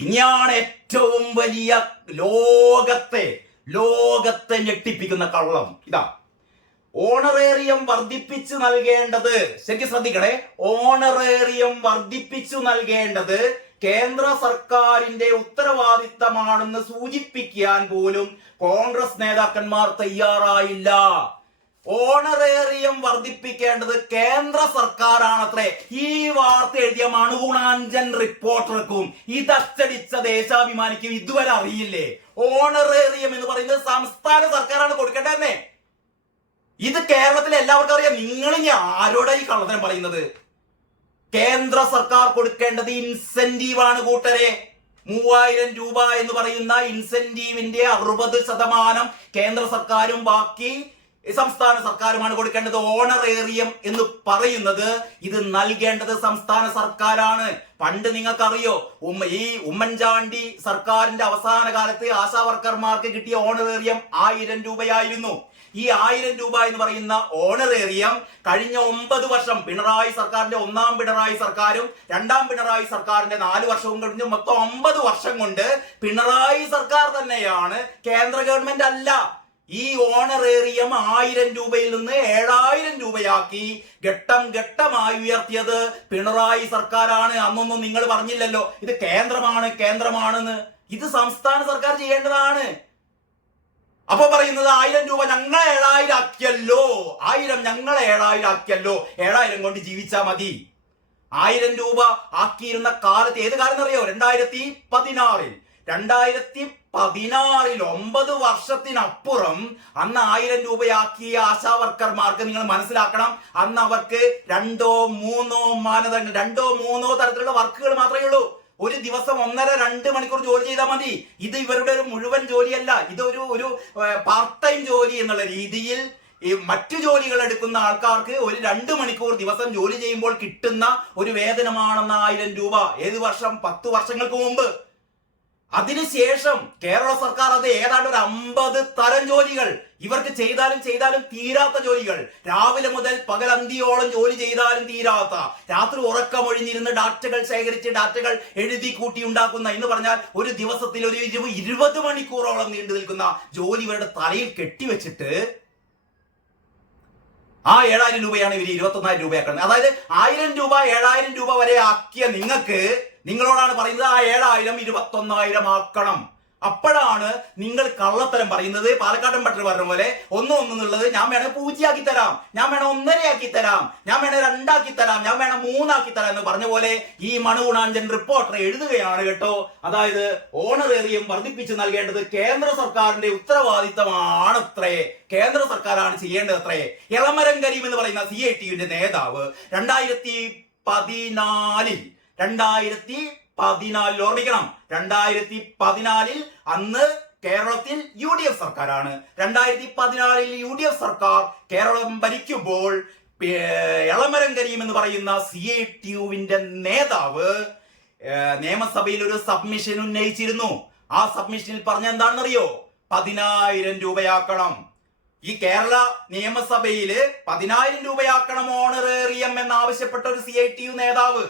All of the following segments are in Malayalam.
ഇനിയാണ് ഏറ്റവും വലിയ ലോകത്തെ ഞെട്ടിപ്പിക്കുന്ന കള്ളം. ഇതാ, ഓണറേറിയം വർദ്ധിപ്പിച്ചു നൽകേണ്ടത്, ശരിക്കും ശ്രദ്ധിക്കണേ, ഓണറേറിയം വർദ്ധിപ്പിച്ചു നൽകേണ്ടത് കേന്ദ്ര സർക്കാരിന്റെ ഉത്തരവാദിത്തമാണെന്ന് സൂചിപ്പിക്കാൻ പോലും കോൺഗ്രസ് നേതാക്കന്മാർ തയ്യാറായില്ല. ഓണറേറിയം വർദ്ധിപ്പിക്കേണ്ടത് കേന്ദ്ര സർക്കാരാണത്രേ. ഈ വാർത്ത എഴുതിയ മണുഗുണാഞ്ചൻ റിപ്പോർട്ടർക്കും ഇതച്ചടിച്ച ദേശാഭിമാനിക്കും ഇതുവരെ അറിയില്ലേ? ഓണറേറിയം എന്ന് പറയുന്നത് സംസ്ഥാന സർക്കാരാണ് കൊടുക്കേണ്ടതെന്നേ. ഇത് കേരളത്തിലെ എല്ലാവർക്കും അറിയാം. നിങ്ങൾ ഇനി ആരോടായി കള്ളത്തരം പറയുന്നത്? കേന്ദ്ര സർക്കാർ കൊടുക്കേണ്ടത് ഇൻസെന്റീവ് ആണ് കൂട്ടരെ. 3000 രൂപ എന്ന് പറയുന്ന ഇൻസെന്റീവിന്റെ 60% കേന്ദ്ര സർക്കാരും ബാക്കി സംസ്ഥാന സർക്കാരുമാണ് കൊടുക്കേണ്ടത്. ഓണറേറിയം എന്ന് പറയുന്നത് ഇത് നൽകേണ്ടത് സംസ്ഥാന സർക്കാരാണ്. പണ്ട് നിങ്ങൾക്കറിയോ, ഈ ഉമ്മൻചാണ്ടി സർക്കാരിന്റെ അവസാന കാലത്ത് ആശാ വർക്കർമാർക്ക് കിട്ടിയ ഓണറേറിയം 1000 രൂപയായിരുന്നു. ഈ 1000 രൂപ എന്ന് പറയുന്ന ഓണറേറിയം കഴിഞ്ഞ 9 വർഷം പിണറായി സർക്കാരിന്റെ ഒന്നാം പിണറായി സർക്കാരും രണ്ടാം പിണറായി സർക്കാരിന്റെ 4 വർഷവും കഴിഞ്ഞ് മൊത്തം 9 വർഷം കൊണ്ട് പിണറായി സർക്കാർ തന്നെയാണ്, കേന്ദ്ര ഗവൺമെന്റ് അല്ല, ഈ ഓണറേറിയം 1000 രൂപയിൽ നിന്ന് 7000 രൂപയാക്കി ഘട്ടം ഘട്ടമായി ഉയർത്തിയത് പിണറായി സർക്കാരാണ്. അന്നൊന്നും നിങ്ങൾ പറഞ്ഞില്ലല്ലോ ഇത് കേന്ദ്രമാണെന്ന്. ഇത് സംസ്ഥാന സർക്കാർ ചെയ്യേണ്ടതാണ്. അപ്പൊ പറയുന്നത് 1000 രൂപ ഞങ്ങളെ 7000 ആക്കിയല്ലോ, 1000 ഞങ്ങളെ 7000 ആക്കിയല്ലോ, 7000 കൊണ്ട് ജീവിച്ചാ മതി. 1000 രൂപ ആക്കിയിരുന്ന കാലത്ത്, ഏത് കാലം എന്നറിയോ? 2016. 2016 9 വർഷത്തിനപ്പുറം അന്ന് 1000 രൂപയാക്കിയ ആശാ വർക്കർമാർക്ക് നിങ്ങൾ മനസ്സിലാക്കണം, അന്ന് അവർക്ക് 2-3 മാനദണ്ഡം, 2-3 തരത്തിലുള്ള വർക്കുകൾ മാത്രമേ ഉള്ളൂ. ഒരു ദിവസം 1.5-2 മണിക്കൂർ ജോലി ചെയ്താൽ മതി. ഇത് ഇവരുടെ ഒരു മുഴുവൻ ജോലിയല്ല, ഇതൊരു പാർട്ട് ടൈം ജോലി എന്നുള്ള രീതിയിൽ ഈ മറ്റു ജോലികൾ എടുക്കുന്ന ആൾക്കാർക്ക് ഒരു 2 മണിക്കൂർ ദിവസം ജോലി ചെയ്യുമ്പോൾ കിട്ടുന്ന ഒരു വേതനമാണെന്ന 1000 രൂപ. ഏത് വർഷം? 10 വർഷങ്ങൾക്ക് മുമ്പ്. അതിനുശേഷം കേരള സർക്കാർ അത് ഏതാണ്ട് ഒരു 50 തരം ജോലികൾ, ഇവർക്ക് ചെയ്താലും തീരാത്ത ജോലികൾ, രാവിലെ മുതൽ പകലന്തിയോളം ജോലി ചെയ്താലും തീരാത്ത, രാത്രി ഉറക്കമൊഴിഞ്ഞിരുന്ന് ഡാറ്റകൾ ശേഖരിച്ച് ഡാറ്റകൾ എഴുതി കൂട്ടി ഉണ്ടാക്കുന്ന, എന്ന് പറഞ്ഞാൽ ഒരു ദിവസത്തിൽ ഒരു 20 മണിക്കൂറോളം നീണ്ടു നിൽക്കുന്ന ജോലി ഇവരുടെ തലയിൽ കെട്ടിവെച്ചിട്ട് ആ 7000 രൂപയാണ് ഇവർ 21000 രൂപയാക്കുന്നത്. അതായത് 1000 രൂപ 7000 രൂപ വരെ ആക്കിയ നിങ്ങളോടാണ് പറയുന്നത് ആ 7000 21000 ആക്കണം. അപ്പോഴാണ് നിങ്ങൾ കള്ളത്തരം പറയുന്നത്. പാലക്കാടൻ പട്ടർ പറഞ്ഞ പോലെ ഒന്നുള്ളത് ഞാൻ വേണേ 0 ആക്കി തരാം, ഞാൻ വേണേ 1.5 ആക്കി തരാം, ഞാൻ വേണേ 2 ആക്കി തരാം, ഞാൻ വേണേ 3 ആക്കി തരാം എന്ന് പറഞ്ഞ പോലെ ഈ മണുഗുണാഞ്ചൻ റിപ്പോർട്ടർ എഴുതുകയാണ് കേട്ടോ. അതായത് ഓണറേറിയം വർദ്ധിപ്പിച്ചു നൽകേണ്ടത് കേന്ദ്ര സർക്കാരിന്റെ ഉത്തരവാദിത്തമാണത്രേ, കേന്ദ്ര സർക്കാരാണ് ചെയ്യേണ്ടതത്രേ. എളമരം കരീം എന്ന് പറയുന്ന CITUവിന്റെ നേതാവ് 2014 ഓർമ്മിക്കണം, 2014 അന്ന് കേരളത്തിൽ UDF സർക്കാരാണ്. 2014 UDF സർക്കാർ കേരളം ഭരിക്കുമ്പോൾ എളമരം കരീം എന്ന് പറയുന്ന CITUവിന്റെ നേതാവ് നിയമസഭയിൽ ഒരു സബ്മിഷൻ ഉന്നയിച്ചിരുന്നു. ആ സബ്മിഷനിൽ പറഞ്ഞ എന്താണെന്നറിയോ? 10000 രൂപയാക്കണം. ഈ കേരള നിയമസഭയില് 10000 രൂപയാക്കണം ഓണറേറിയം എന്നാവശ്യപ്പെട്ട ഒരു CITU നേതാവ്.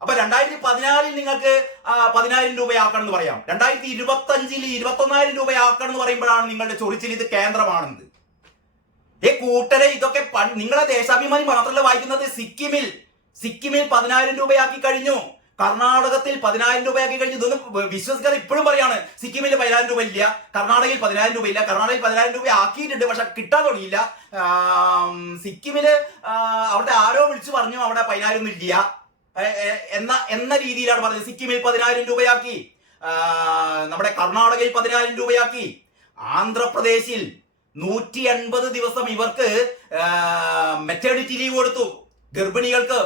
അപ്പൊ 2014 നിങ്ങൾക്ക് 10000 രൂപയാക്കണം എന്ന് പറയാം, 2025 21000 രൂപയാക്കണം എന്ന് പറയുമ്പോഴാണ് നിങ്ങളുടെ ചൊറിച്ചിൽ ഇത് കേന്ദ്രമാണെന്ന്. കൂട്ടരെ, ഇതൊക്കെ നിങ്ങളെ ദേശാഭിമാനി മാത്രമല്ല വായിക്കുന്നത്. സിക്കിമിൽ 10000 രൂപയാക്കി കഴിഞ്ഞു, കർണാടകത്തിൽ 10000 രൂപയാക്കി കഴിഞ്ഞു. ഇതൊന്നും വിശ്വസിക്കാതെ ഇപ്പോഴും പറയാണ് സിക്കിമിൽ 10000 രൂപ ഇല്ല, കർണാടകയിൽ 10000 രൂപ ഇല്ല. കർണാടകയിൽ 10000 രൂപ ആക്കിയിട്ടുണ്ട്, പക്ഷെ കിട്ടാൻ തുടങ്ങിയില്ല. സിക്കിമില് അവിടെ ആരോ വിളിച്ചു പറഞ്ഞു അവിടെ 10000 ഒന്നും ഇല്ല എന്ന രീതിയിലാണ് പറഞ്ഞത്. സിക്കിമിൽ 10000 രൂപയാക്കി, നമ്മുടെ കർണാടകയിൽ 10000 രൂപയാക്കി, ആന്ധ്രാപ്രദേശിൽ 180 ദിവസം ഇവർക്ക് മെറ്റേണിറ്റി ലീവ് കൊടുത്തു. ഗർഭിണികൾക്ക്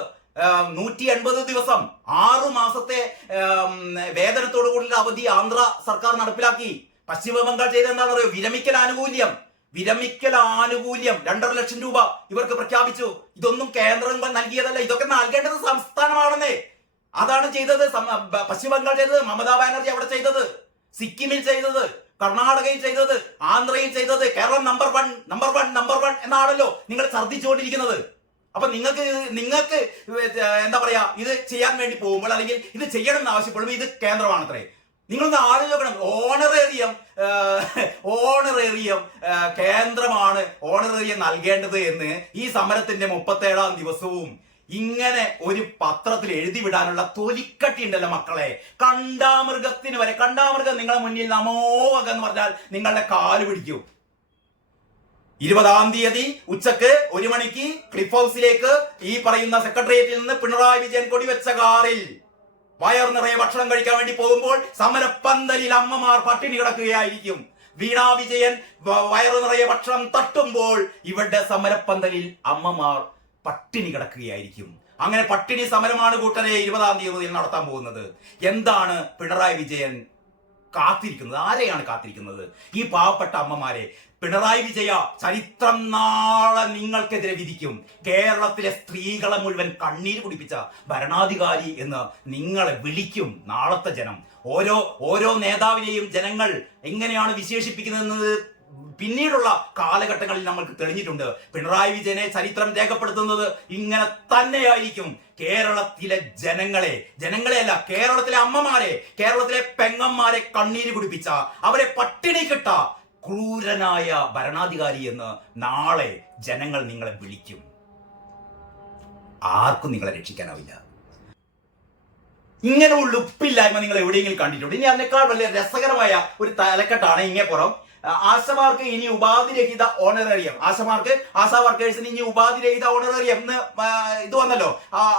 180 ദിവസം 6 മാസത്തെ വേതനത്തോടു കൂടിയുള്ള അവധി ആന്ധ്ര സർക്കാർ നടപ്പിലാക്കി. പശ്ചിമ ബംഗാൾ ചെയ്ത എന്താണെന്ന് അറിയോ? വിരമിക്കൽ ആനുകൂല്യം 2.5 ലക്ഷം രൂപ ഇവർക്ക് പ്രഖ്യാപിച്ചു. ഇതൊന്നും കേന്ദ്രം നൽകിയതല്ല, ഇതൊക്കെ നൽകേണ്ടത് സംസ്ഥാനമാണെന്നേ. അതാണ് ചെയ്തത് പശ്ചിമ ബംഗാൾ ചെയ്തത്, മമതാ ബാനർജി അവിടെ ചെയ്തത്, സിക്കിമിൽ ചെയ്തത്, കർണാടകയിൽ ചെയ്തത്, ആന്ധ്രയിൽ ചെയ്തത്. കേരളം നമ്പർ വൺ എന്നാണല്ലോ നിങ്ങൾ ഛർദ്ദിച്ചുകൊണ്ടിരിക്കുന്നത്. അപ്പൊ നിങ്ങൾക്ക് എന്താ പറയാ, ഇത് ചെയ്യാൻ വേണ്ടി പോകുമ്പോൾ അല്ലെങ്കിൽ ഇത് ചെയ്യണം എന്ന് ആവശ്യപ്പെടുമ്പോൾ ഇത് കേന്ദ്രമാണത്രേ. നിങ്ങളൊന്ന് ആലോചിക്കണം. ഓണറേറിയം കേന്ദ്രമാണ് ഓണറേറിയം നൽകേണ്ടത് എന്ന് ഈ സമരത്തിന്റെ 37ാം ദിവസവും ഇങ്ങനെ ഒരു പത്രത്തിൽ എഴുതി വിടാനുള്ള തൊലിക്കട്ടി ഉണ്ടല്ലോ മക്കളെ. കണ്ടാമൃഗം നിങ്ങളെ മുന്നിൽ നമോവക എന്ന് പറഞ്ഞാൽ നിങ്ങളുടെ കാല് പിടിക്കൂ. 20-ാം തീയതി ഉച്ചക്ക് 1 മണിക്ക് ക്ലിഫ് ഹൗസിലേക്ക് ഈ പറയുന്ന സെക്രട്ടേറിയറ്റിൽ നിന്ന് പിണറായി വിജയൻ കൊടിവെച്ച കാറിൽ വയർ നിറയെ ഭക്ഷണം കഴിക്കാൻ വേണ്ടി പോകുമ്പോൾ സമരപ്പന്തലിൽ അമ്മമാർ പട്ടിണി കിടക്കുകയായിരിക്കും. വീണാ വിജയൻ വയറു നിറയെ ഭക്ഷണം തട്ടുമ്പോൾ ഇവരുടെ സമരപ്പന്തലിൽ അമ്മമാർ പട്ടിണി കിടക്കുകയായിരിക്കും. അങ്ങനെ പട്ടിണി സമരമാണ് കൂട്ടരെ 20-ാം തീയതി നടത്താൻ പോകുന്നത്. എന്താണ് പിണറായി വിജയൻ കാത്തിരിക്കുന്നത്? ആരെയാണ് കാത്തിരിക്കുന്നത്? ഈ പാവപ്പെട്ട അമ്മമാരെ. പിണറായി വിജയ, ചരിത്രം നാളെ നിങ്ങൾക്കെതിരെ വിധിക്കും. കേരളത്തിലെ സ്ത്രീകളെ മുഴുവൻ കണ്ണീര് കുടിപ്പിച്ച ഭരണാധികാരി എന്ന് നിങ്ങളെ വിളിക്കും നാളത്തെ ജനം. ഓരോ നേതാവിനെയും ജനങ്ങൾ എങ്ങനെയാണ് വിശേഷിപ്പിക്കുന്നതെന്നത് പിന്നീടുള്ള കാലഘട്ടങ്ങളിൽ നമ്മൾക്ക് തെളിഞ്ഞിട്ടുണ്ട്. പിണറായി വിജയനെ ചരിത്രം രേഖപ്പെടുത്തുന്നത് ഇങ്ങനെ തന്നെയായിരിക്കും. കേരളത്തിലെ ജനങ്ങളെയല്ല, കേരളത്തിലെ അമ്മമാരെ, കേരളത്തിലെ പെങ്ങന്മാരെ കണ്ണീര് കുടിപ്പിച്ച, അവരെ പട്ടിണി കിട്ട ക്രൂരനായ ഭരണാധികാരി എന്ന് നാളെ ജനങ്ങൾ നിങ്ങളെ വിളിക്കും. ആർക്കും നിങ്ങളെ രക്ഷിക്കാനാവില്ല. ഇങ്ങനെ ഉളുപ്പില്ലായ്മ നിങ്ങൾ എവിടെയെങ്കിലും കണ്ടിട്ടുണ്ട്? ഇനി അതിനേക്കാൾ വലിയ രസകരമായ ഒരു തലക്കെട്ടാണ് ഇങ്ങേപ്പുറം. ആശമാർക്ക് ഇനി ഉപാധിരഹിത ഓണറേറിയം. ആശാ വർക്കേഴ്സിന് ഇനി ഉപാധിരഹിത ഓണറേറിയം എന്ന് ഇത് വന്നല്ലോ,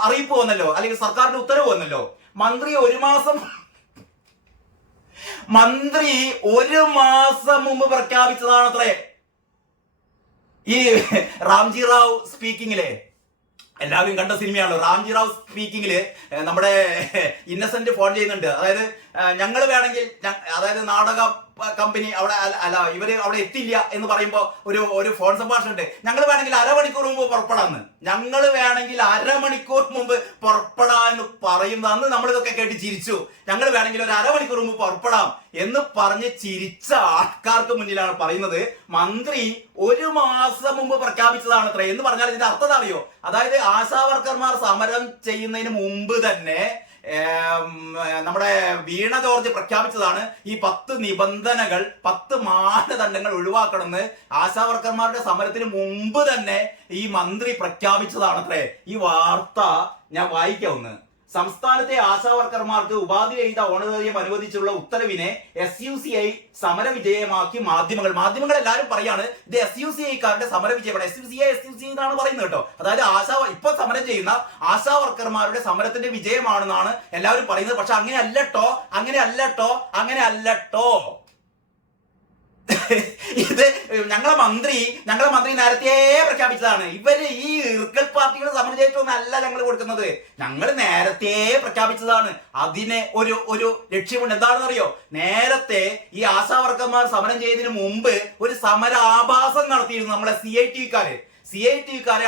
അറിയിപ്പ് വന്നല്ലോ, അല്ലെങ്കിൽ സർക്കാരിന്റെ ഉത്തരവ് വന്നല്ലോ. മന്ത്രി ഒരു മാസം മുമ്പ് പ്രഖ്യാപിച്ചതാണത്രേ. ഈ റാംജി റാവു സ്പീക്കിങ്ങിലെ, എല്ലാവരും കണ്ട സിനിമയാണല്ലോ റാംജി റാവു സ്പീക്കിങ്ങില് നമ്മുടെ ഇന്നസെന്റ് ഫോൺ ചെയ്യുന്നുണ്ട്. അതായത് ഞങ്ങൾ വേണമെങ്കിൽ, അതായത് നാടക കമ്പനി അവിടെ ഇവര് അവിടെ എത്തില്ല എന്ന് പറയുമ്പോ ഒരു ഫോൺ സംഭാഷണം ഉണ്ട്. ഞങ്ങൾ വേണമെങ്കിൽ അരമണിക്കൂർ മുമ്പ് പുറപ്പെടാന്ന്, എന്ന് പറയുന്നത് അന്ന് നമ്മളിതൊക്കെ കേട്ട് ചിരിച്ചു. ഞങ്ങൾ വേണമെങ്കിൽ ഒരു അരമണിക്കൂർ മുമ്പ് പുറപ്പെടാം എന്ന് പറഞ്ഞ് ചിരിച്ച ആൾക്കാർക്ക് മുന്നിലാണ് പറയുന്നത് മന്ത്രി ഒരു മാസം മുമ്പ് പ്രഖ്യാപിച്ചതാണ് അത്രേ. എന്ന് പറഞ്ഞാൽ ഇതിന്റെ അർത്ഥം അറിയോ? അതായത് ആശാ വർക്കർമാർ സമരം ചെയ്യുന്നതിന് മുമ്പ് തന്നെ നമ്മുടെ വീണ ജോർജ് പ്രഖ്യാപിച്ചതാണ് ഈ 10 നിബന്ധനകൾ, 10 മാനദണ്ഡങ്ങൾ ഒഴിവാക്കണമെന്ന് ആശാ വർക്കർമാരുടെ സമരത്തിന് മുമ്പ് തന്നെ ഈ മന്ത്രി പ്രഖ്യാപിച്ചതാണത്രേ. ഈ വാർത്ത ഞാൻ വായിക്കാവുന്ന. സംസ്ഥാനത്തെ ആശാ വർക്കർമാർക്ക് ഉപാധിരഹിത ഓണറേറിയം അനുവദിച്ചുള്ള ഉത്തരവിനെ SUCI സമരവിജയമാക്കി മാധ്യമങ്ങൾ എല്ലാവരും പറയാണ് ഇത് SUCIക്കാരുടെ സമരവിജയമാണ്. SUCI എന്നാണ് പറയുന്നത് കേട്ടോ. അതായത് ഇപ്പൊ സമരം ചെയ്യുന്ന ആശാ വർക്കർമാരുടെ സമരത്തിന്റെ വിജയമാണെന്നാണ് എല്ലാവരും പറയുന്നത്. പക്ഷെ അങ്ങനെ അല്ലട്ടോ. ഇത് ഞങ്ങളെ മന്ത്രി നേരത്തെ പ്രഖ്യാപിച്ചതാണ്. ഇവര് ഈ ഇറുക്കൽ പാർട്ടികൾ സമരം ചെയ്തിട്ടൊന്നല്ല ഞങ്ങൾ കൊടുക്കുന്നത്, ഞങ്ങൾ നേരത്തെ പ്രഖ്യാപിച്ചതാണ്. അതിന് ഒരു ലക്ഷ്യമുണ്ട്. എന്താണെന്ന് അറിയോ? നേരത്തെ ഈ ആശാ വർക്കർമാർ സമരം ചെയ്തതിന് മുമ്പ് ഒരു സമരാഭാസം നടത്തിയിരുന്നു നമ്മളെ CITക്കാര്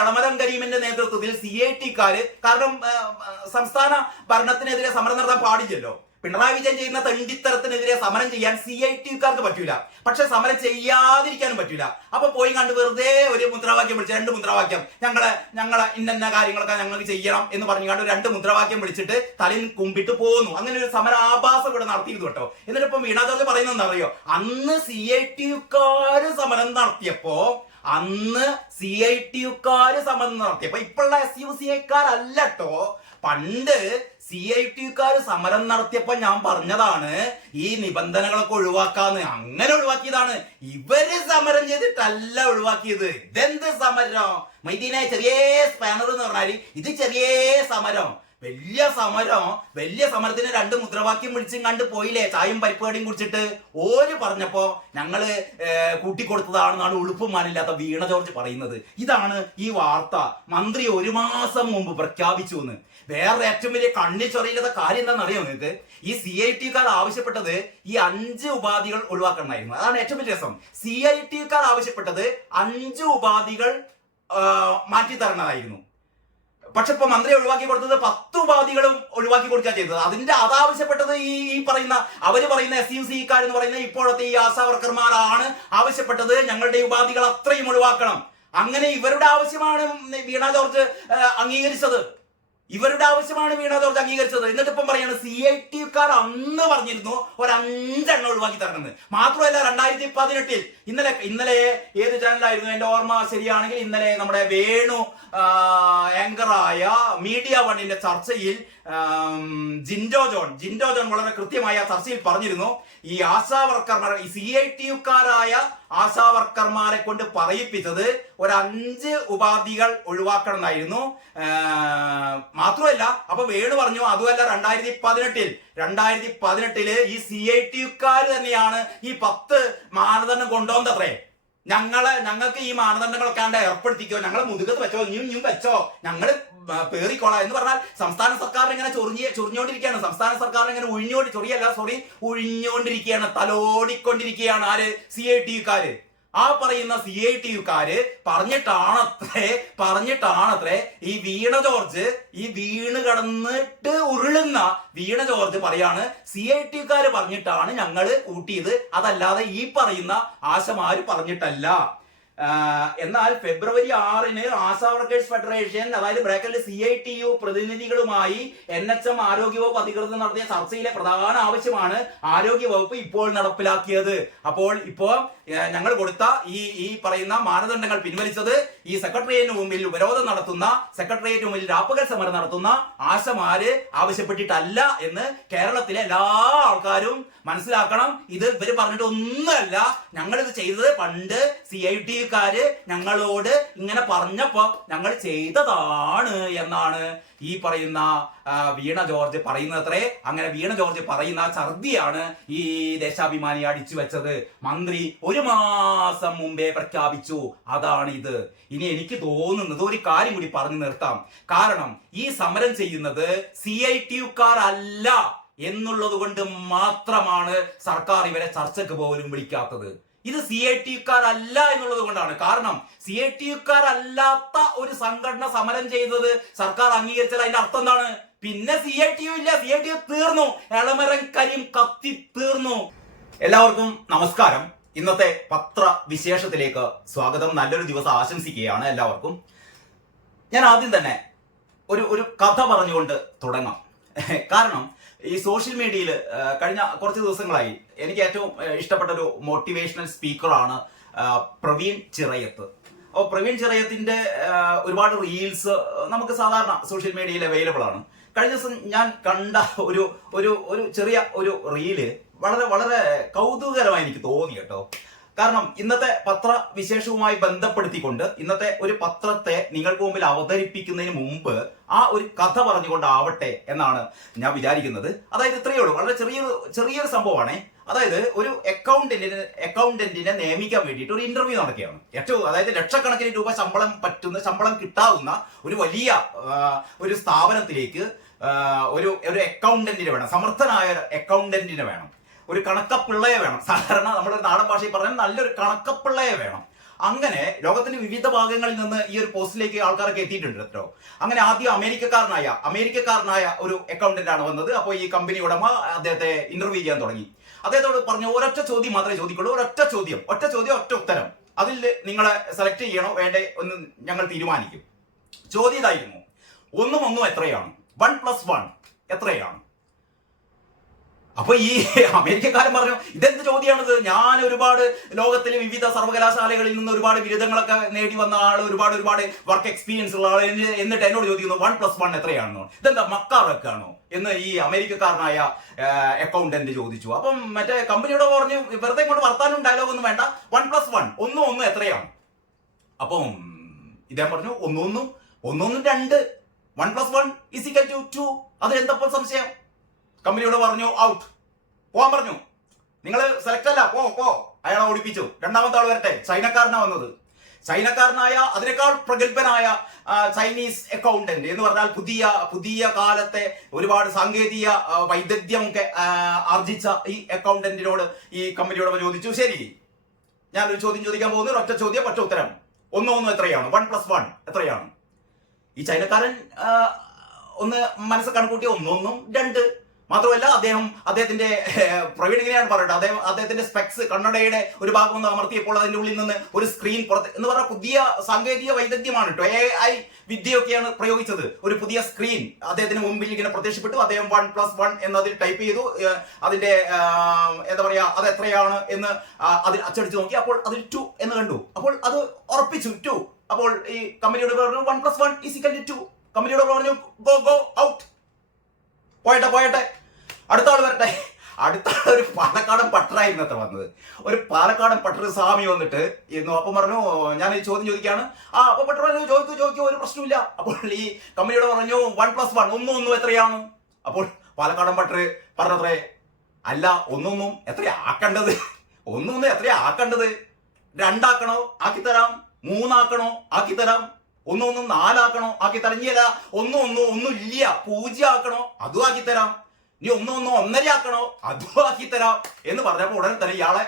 അളമരം കരീമിന്റെ നേതൃത്വത്തിൽ CITക്കാര്. കാരണം സംസ്ഥാന ഭരണത്തിനെതിരെ സമരം നടത്താൻ പാടില്ലല്ലോ. പിണറായി വിജയൻ ചെയ്യുന്ന തെണ്ടിത്തരത്തിനെതിരെ സമരം ചെയ്യാൻ CITക്കാർക്ക് പറ്റൂല, പക്ഷെ സമരം ചെയ്യാതിരിക്കാനും പറ്റൂല. അപ്പൊ പോയി കണ്ട് വെറുതെ ഒരു മുദ്രാവാക്യം വിളിച്ച്, 2 മുദ്രാവാക്യം, ഞങ്ങളെ ഇന്ന കാര്യങ്ങളൊക്കെ ഞങ്ങൾക്ക് ചെയ്യണം എന്ന് പറഞ്ഞു കണ്ട് 2 മുദ്രാവാക്യം വിളിച്ചിട്ട് തലയിൽ കുമ്പിട്ട് പോകുന്നു. അങ്ങനെ ഒരു സമരാഭാസം ഇവിടെ നടത്തിയിരുന്നു കേട്ടോ. എന്നിട്ട് ഇപ്പം വീണാ ജോർജ് പറയുന്നത് എന്താ അറിയോ? അന്ന് CITക്കാര് സമരം നടത്തിയപ്പോ ഇപ്പോഴുള്ള SUCIക്കാരല്ലോ. പണ്ട് CITക്കാര് സമരം നടത്തിയപ്പോ ഞാൻ പറഞ്ഞതാണ് ഈ നിബന്ധനകളൊക്കെ ഒഴിവാക്കാന്ന്. അങ്ങനെ ഒഴിവാക്കിയതാണ്. ഇവര് സമരം ചെയ്തിട്ടല്ല ഒഴിവാക്കിയത്. ഇതെന്ത് സമരം? മൈദീന ചെറിയ സ്പാനർ എന്ന് പറഞ്ഞാല് ഇത് ചെറിയ സമരം. വലിയ സമരത്തിന് 2 മുദ്രാവാക്യം വിളിച്ചും കണ്ട് പോയില്ലേ, ചായയും പരിപ്പുകടിയും കുടിച്ചിട്ട്. ഓര് പറഞ്ഞപ്പോ ഞങ്ങള് കൂട്ടിക്കൊടുത്തതാണെന്നാണ് ഉളുപ്പുമാനില്ലാത്ത വീണ ജോർജ് പറയുന്നത്. ഇതാണ് ഈ വാർത്ത. മന്ത്രി 1 മാസം മുമ്പ് പ്രഖ്യാപിച്ചു എന്ന്. വേറെ ഏറ്റവും വലിയ കണ്ണി ചൊറിയില്ലാത്ത കാര്യം എന്താണെന്നറിയോ നിങ്ങൾക്ക്? ഈ CITക്കാർ ആവശ്യപ്പെട്ടത് ഈ 5 ഉപാധികൾ ഒഴിവാക്കണമായിരുന്നു. അതാണ് ഏറ്റവും വലിയ രസം. CITക്കാർ ആവശ്യപ്പെട്ടത് 5 ഉപാധികൾ മാറ്റി തരണമായിരുന്നു. പക്ഷെ ഇപ്പൊ മന്ത്രി ഒഴിവാക്കി കൊടുത്തത് 10 ഉപാധികളും ഒഴിവാക്കി കൊടുക്കുക ചെയ്തത്. അതാവശ്യപ്പെട്ടത് അവര് പറയുന്ന SUCക്കാരെന്ന് പറയുന്ന ഇപ്പോഴത്തെ ഈ ആശാ വർക്കർമാരാണ് ആവശ്യപ്പെട്ടത്. ഞങ്ങളുടെ ഉപാധികൾ അത്രയും ഒഴിവാക്കണം. അങ്ങനെ ഇവരുടെ ആവശ്യമാണ് വീണ ജോർജ് അംഗീകരിച്ചത്. ഇവരുടെ ആവശ്യമാണ് വീണ ജോർജ് അംഗീകരിച്ചത്. എന്നിട്ട് ഇപ്പം പറയാണ് CITUക്കാർ അന്ന് പറഞ്ഞിരുന്നു ഒരു 5 എണ്ണം ഒഴിവാക്കി തരണമെന്ന്. മാത്രമല്ല 2018 ഇന്നലെ ഏത് ചാനലായിരുന്നു എന്റെ ഓർമ്മ ശരിയാണെങ്കിൽ, ഇന്നലെ നമ്മുടെ വേണു ആങ്കറായ മീഡിയ വണ്ണിന്റെ ചർച്ചയിൽ ജിൻഡോ ജോൺ വളരെ കൃത്യമായ ചർച്ചയിൽ പറഞ്ഞിരുന്നു, ഈ ആശാവർക്കർമാർ, ഈ CITUക്കാരായ ആശാവർക്കർമാരെ കൊണ്ട് പറയിപ്പിച്ചത് ഒരു 5 ഉപാധികൾ ഒഴിവാക്കണം എന്നായിരുന്നു. മാത്രമല്ല അപ്പൊ വേണു പറഞ്ഞു അതുമല്ല 2018 ഈ CITUക്കാർ തന്നെയാണ് ഈ 10 മാനദണ്ഡം കൊണ്ടുവന്നത്രേ. ഞങ്ങൾക്ക് ഈ മാനദണ്ഡങ്ങളൊക്കെ ഏർപ്പെടുത്തിക്കോ, ഞങ്ങളെ മുതുകത്ത് വെച്ചോ, ഇനിയും വെച്ചോ, ഞങ്ങള് പേറിക്കോളാം എന്ന് പറഞ്ഞാൽ സംസ്ഥാന സർക്കാർ ഇങ്ങനെ ചൊറിഞ്ഞോണ്ടിരിക്കുകയാണ്. സംസ്ഥാന സർക്കാർ ഇങ്ങനെ ഒഴിഞ്ഞുകൊണ്ടിരിക്കുകയാണ്, തലോടിക്കൊണ്ടിരിക്കുകയാണ്. ആര്? CITUക്കാര്. ആ പറയുന്ന CITUക്കാര് പറഞ്ഞിട്ടാണത്രേ ഈ വീണ ജോർജ്, ഈ വീണ് കടന്നിട്ട് ഉരുളുന്ന വീണ ജോർജ് പറയാണ് CITUക്കാര് പറഞ്ഞിട്ടാണ് ഞങ്ങള് കൂട്ടിയത്, അതല്ലാതെ ഈ പറയുന്ന ആശമാര് പറഞ്ഞിട്ടല്ല. എന്നാൽ ഫെബ്രുവരി 6 ആശാ വർക്കേഴ്സ് ഫെഡറേഷൻ, അതായത് ബ്രാക്കറ്റിൽ CITU പ്രതിനിധികളുമായി NHM ആരോഗ്യവകുപ്പ് അധികൃതർ നടത്തിയ ചർച്ചയിലെ പ്രധാന ആവശ്യമാണ് ആരോഗ്യവകുപ്പ് ഇപ്പോൾ നടപ്പിലാക്കിയത്. അപ്പോൾ ഇപ്പോ ഞങ്ങൾ കൊടുത്ത ഈ പറയുന്ന മാനദണ്ഡങ്ങൾ പിൻവലിച്ചത് ഈ സെക്രട്ടേറിയറ്റിന് മുമ്പിൽ ഉപരോധം നടത്തുന്ന, സെക്രട്ടേറിയറ്റിന് മുമ്പിൽ രാപ്പകൽ സമരം നടത്തുന്ന ആശമാര് ആവശ്യപ്പെട്ടിട്ടല്ല എന്ന് കേരളത്തിലെ എല്ലാ ആൾക്കാരും മനസ്സിലാക്കണം. ഇത് ഇവര് പറഞ്ഞിട്ട് ഒന്നുമല്ല, ഞങ്ങളിത് ചെയ്തത് പണ്ട് CITUക്കാര് ഞങ്ങളോട് ഇങ്ങനെ പറഞ്ഞപ്പോ ഞങ്ങൾ ചെയ്തതാണ് എന്നാണ് ഈ പറയുന്ന വീണ ജോർജ് പറയുന്നത്രേ. അങ്ങനെ വീണ ജോർജ് പറയുന്ന ഛർദിയാണ് ഈ ദേശാഭിമാനി അടിച്ചു വെച്ചത്. മന്ത്രി 1 മാസം മുമ്പേ പ്രഖ്യാപിച്ചു, അതാണ് ഇത്. ഇനി എനിക്ക് തോന്നുന്നത് ഒരു കാര്യം കൂടി പറഞ്ഞു നിർത്താം. കാരണം ഈ സമരം ചെയ്യുന്നത് CITUക്കാർ അല്ല എന്നുള്ളത് കൊണ്ട് മാത്രമാണ് സർക്കാർ ഇവരെ ചർച്ചയ്ക്ക് പോലും വിളിക്കാത്തത്. ഇത് CITUക്കാർ അല്ല എന്നുള്ളത് കൊണ്ടാണ്. കാരണം CITUക്കാർ അല്ലാത്ത ഒരു സംഘടന സമരം ചെയ്തത് സർക്കാർ അംഗീകരിച്ചാൽ അതിന്റെ അർത്ഥം എന്താണ്? പിന്നെ CITU ഇല്ല, CITU തീർന്നു, എളമരം കരിയും കത്തി തീർന്നു. എല്ലാവർക്കും നമസ്കാരം. ഇന്നത്തെ പത്രവിശേഷത്തിലേക്ക് സ്വാഗതം. നല്ലൊരു ദിവസം ആശംസിക്കുകയാണ് എല്ലാവർക്കും. ഞാൻ ആദ്യം തന്നെ ഒരു കഥ പറഞ്ഞുകൊണ്ട് തുടങ്ങാം. കാരണം ഈ സോഷ്യൽ മീഡിയയിൽ കഴിഞ്ഞ കുറച്ച് ദിവസങ്ങളായി എനിക്ക് ഏറ്റവും ഇഷ്ടപ്പെട്ട ഒരു മോട്ടിവേഷണൽ സ്പീക്കറാണ് പ്രവീൺ ചിറയത്ത്. അപ്പോൾ പ്രവീൺ ചിറയത്തിന്റെ ഒരുപാട് റീൽസ് നമുക്ക് സാധാരണ സോഷ്യൽ മീഡിയയിൽ അവൈലബിൾ ആണ്. കഴിഞ്ഞ ദിവസം ഞാൻ കണ്ട ഒരു ചെറിയ ഒരു റീല് വളരെ വളരെ കൗതുകകരമായി എനിക്ക് തോന്നി കേട്ടോ. കാരണം ഇന്നത്തെ പത്രവിശേഷവുമായി ബന്ധപ്പെടുത്തിക്കൊണ്ട് ഇന്നത്തെ ഒരു പത്രത്തെ നിങ്ങൾക്ക് മുമ്പിൽ അവതരിപ്പിക്കുന്നതിന് മുമ്പ് ആ ഒരു കഥ പറഞ്ഞുകൊണ്ടാവട്ടെ എന്നാണ് ഞാൻ വിചാരിക്കുന്നത്. അതായത് ഇത്രയേ ഉള്ളൂ, വളരെ ചെറിയൊരു സംഭവമാണേ. അതായത് ഒരു അക്കൗണ്ടന്റിനെ നിയമിക്കാൻ വേണ്ടിയിട്ട് ഒരു ഇന്റർവ്യൂ നടക്കുകയാണ്. അതായത് ലക്ഷക്കണക്കിന് രൂപ ശമ്പളം കിട്ടാവുന്ന ഒരു വലിയ ഒരു സ്ഥാപനത്തിലേക്ക് ഒരു അക്കൗണ്ടന്റിനെ വേണം, സമർത്ഥനായ അക്കൗണ്ടന്റിനെ വേണം, ഒരു കണക്കപ്പിള്ളയെ വേണം. സാധാരണ നമ്മുടെ നാടൻ ഭാഷയിൽ പറഞ്ഞാൽ നല്ലൊരു കണക്കപ്പിള്ളയെ വേണം. അങ്ങനെ ലോകത്തിന്റെ വിവിധ ഭാഗങ്ങളിൽ നിന്ന് ഈ ഒരു പോസ്റ്റിലേക്ക് ആൾക്കാരൊക്കെ എത്തിയിട്ടുണ്ട് കേട്ടോ. അങ്ങനെ ആദ്യം അമേരിക്കക്കാരനായ ഒരു അക്കൗണ്ടന്റ് ആണ് വന്നത്. അപ്പോൾ ഈ കമ്പനി ഉടമ അദ്ദേഹത്തെ ഇന്റർവ്യൂ ചെയ്യാൻ തുടങ്ങി. അദ്ദേഹത്തോട് പറഞ്ഞു, ഒരൊറ്റ ചോദ്യം മാത്രമേ ചോദിക്കുള്ളൂ, ഒറ്റ ചോദ്യം, ഒറ്റ ഉത്തരം. അതിൽ നിങ്ങളെ സെലക്ട് ചെയ്യണോ വേണ്ടേ എന്ന് ഞങ്ങൾ തീരുമാനിക്കും. ചോദ്യം ഇതായിരുന്നു, 1 എത്രയാണ്? 1+1 എത്രയാണ്? അപ്പൊ ഈ അമേരിക്കക്കാരൻ പറഞ്ഞു, ഇതെന്ത് ചോദ്യമാണിത്? ഞാൻ ഒരുപാട് ലോകത്തിലെ വിവിധ സർവകലാശാലകളിൽ നിന്ന് ഒരുപാട് ബിരുദങ്ങളൊക്കെ നേടി വന്ന ആള്, ഒരുപാട് വർക്ക് എക്സ്പീരിയൻസ് ഉള്ള ആള്, എന്നിട്ട് എന്നോട് ചോദിക്കുന്നു 1+1 എത്രയാണെന്നോ? ഇതെന്താ മക്കാറൊക്കെയാണോ എന്ന് ഈ അമേരിക്കക്കാരനായ അക്കൗണ്ടന്റ് ചോദിച്ചു. അപ്പം മറ്റേ കമ്പനിയോട് പറഞ്ഞു, വെറുതെ ഇങ്ങോട്ട് വർത്താനും ഡയലോഗൊന്നും വേണ്ട, 1+1 1 എത്രയാണ്? അപ്പം ഇദ്ദേഹം പറഞ്ഞു 1 2 1+1 = 2. അതിലെന്തപ്പോൾ സംശയം? കമ്പനിയോട് പറഞ്ഞു ഔട്ട്, പോവാൻ പറഞ്ഞു. നിങ്ങൾ സെലക്ട് അല്ല, പോ. അയാളെ ഓടിപ്പിച്ചു. രണ്ടാമത്തെ ആൾ വരട്ടെ. ചൈനക്കാരനാ വന്നത്. ചൈനക്കാരനായ അതിനേക്കാൾ പ്രഗത്ഭനായ ചൈനീസ് അക്കൗണ്ടന്റ് എന്ന് പറഞ്ഞാൽ പുതിയ കാലത്തെ ഒരുപാട് സാങ്കേതിക വൈദഗ്ധ്യമൊക്കെ ആർജിച്ച ഈ അക്കൗണ്ടന്റിനോട് ഈ കമ്പനിയോട് ചോദിച്ചു, ശരി ഞാനൊരു ചോദ്യം ചോദിക്കാൻ പോകുന്നു, ഒറ്റ ചോദ്യം ഒറ്റ ഉത്തരം. 1 എത്രയാണ്? 1+1 എത്രയാണ്? ഈ ചൈനക്കാരൻ ഒന്ന് മനസ്സ് കണക്കൂട്ടി 1 2 മാത്രമല്ല അദ്ദേഹത്തിന്റെ പ്രവീൺ ഇങ്ങനെയാണ് പറയുന്നത്, അദ്ദേഹത്തിന്റെ സ്പെക്സ് കണ്ണടയുടെ ഒരു ഭാഗം ഒന്ന് അമർത്തിയപ്പോൾ അതിന്റെ ഉള്ളിൽ നിന്ന് ഒരു സ്ക്രീൻ പുറത്ത് എന്ന് പറഞ്ഞ പുതിയ സാങ്കേതിക വൈദഗ്ധ്യമാണ് കേട്ടോ. AI വിദ്യയൊക്കെയാണ് പ്രയോഗിച്ചത്. ഒരു പുതിയ സ്ക്രീൻ അദ്ദേഹത്തിന് മുമ്പിൽ ഇങ്ങനെ പ്രത്യക്ഷപ്പെട്ടു. അദ്ദേഹം 1+1 എന്നതിൽ ടൈപ്പ് ചെയ്തു. അതിന്റെ എന്താ പറയാ അത് എത്രയാണ് എന്ന് അതിൽ അച്ചടിച്ചു നോക്കി. അപ്പോൾ അതിൽ 2 എന്ന് കണ്ടു. അപ്പോൾ അത് ഉറപ്പിച്ചു 2. അപ്പോൾ ഈ കമ്പനിയോട് പറഞ്ഞു 1+1 = 2. കമ്പനിയോട് പറഞ്ഞു ഗോ ഔട്ട്, പോയട്ടെ അടുത്ത ആൾ വരട്ടെ. അടുത്ത ആൾ ഒരു പാലക്കാടൻ പട്ടറായിരുന്നു അത്ര വന്നത്. ഒരു പാലക്കാടൻ പട്ടർ സ്വാമി വന്നിട്ട് ഇരുന്നു. അപ്പം പറഞ്ഞു ഞാൻ ഈ ചോദ്യം ചോദിക്കുകയാണ്. അപ്പൊ പട്ടർ പറഞ്ഞു ചോദിക്കൂ, ഒരു പ്രശ്നമില്ല. അപ്പോൾ ഈ കമ്പനിയോട് പറഞ്ഞു 1+1 ഒന്നും എത്രയാണ്? അപ്പോൾ പാലക്കാടൻ പട്ടർ പറഞ്ഞത്രേ, അല്ല ഒന്നും എത്രയാക്കേണ്ടത്? ഒന്നും എത്രയാക്കേണ്ടത്? 2 ആക്കണോ? ആക്കിത്തരാം. 3 ആക്കണോ? ആക്കിത്തരാം. 1 4 ആക്കണോ? ആക്കിത്തരാം. ഇല്ല 1 ഇല്ല 0 ആക്കണോ? അതും ആക്കിത്തരാം. നീ 1 1.5 ആക്കണോ? അതും ആക്കിത്തരാം എന്ന് പറഞ്ഞപ്പോൾ ഉടനെ തന്നെ ഇയാളെ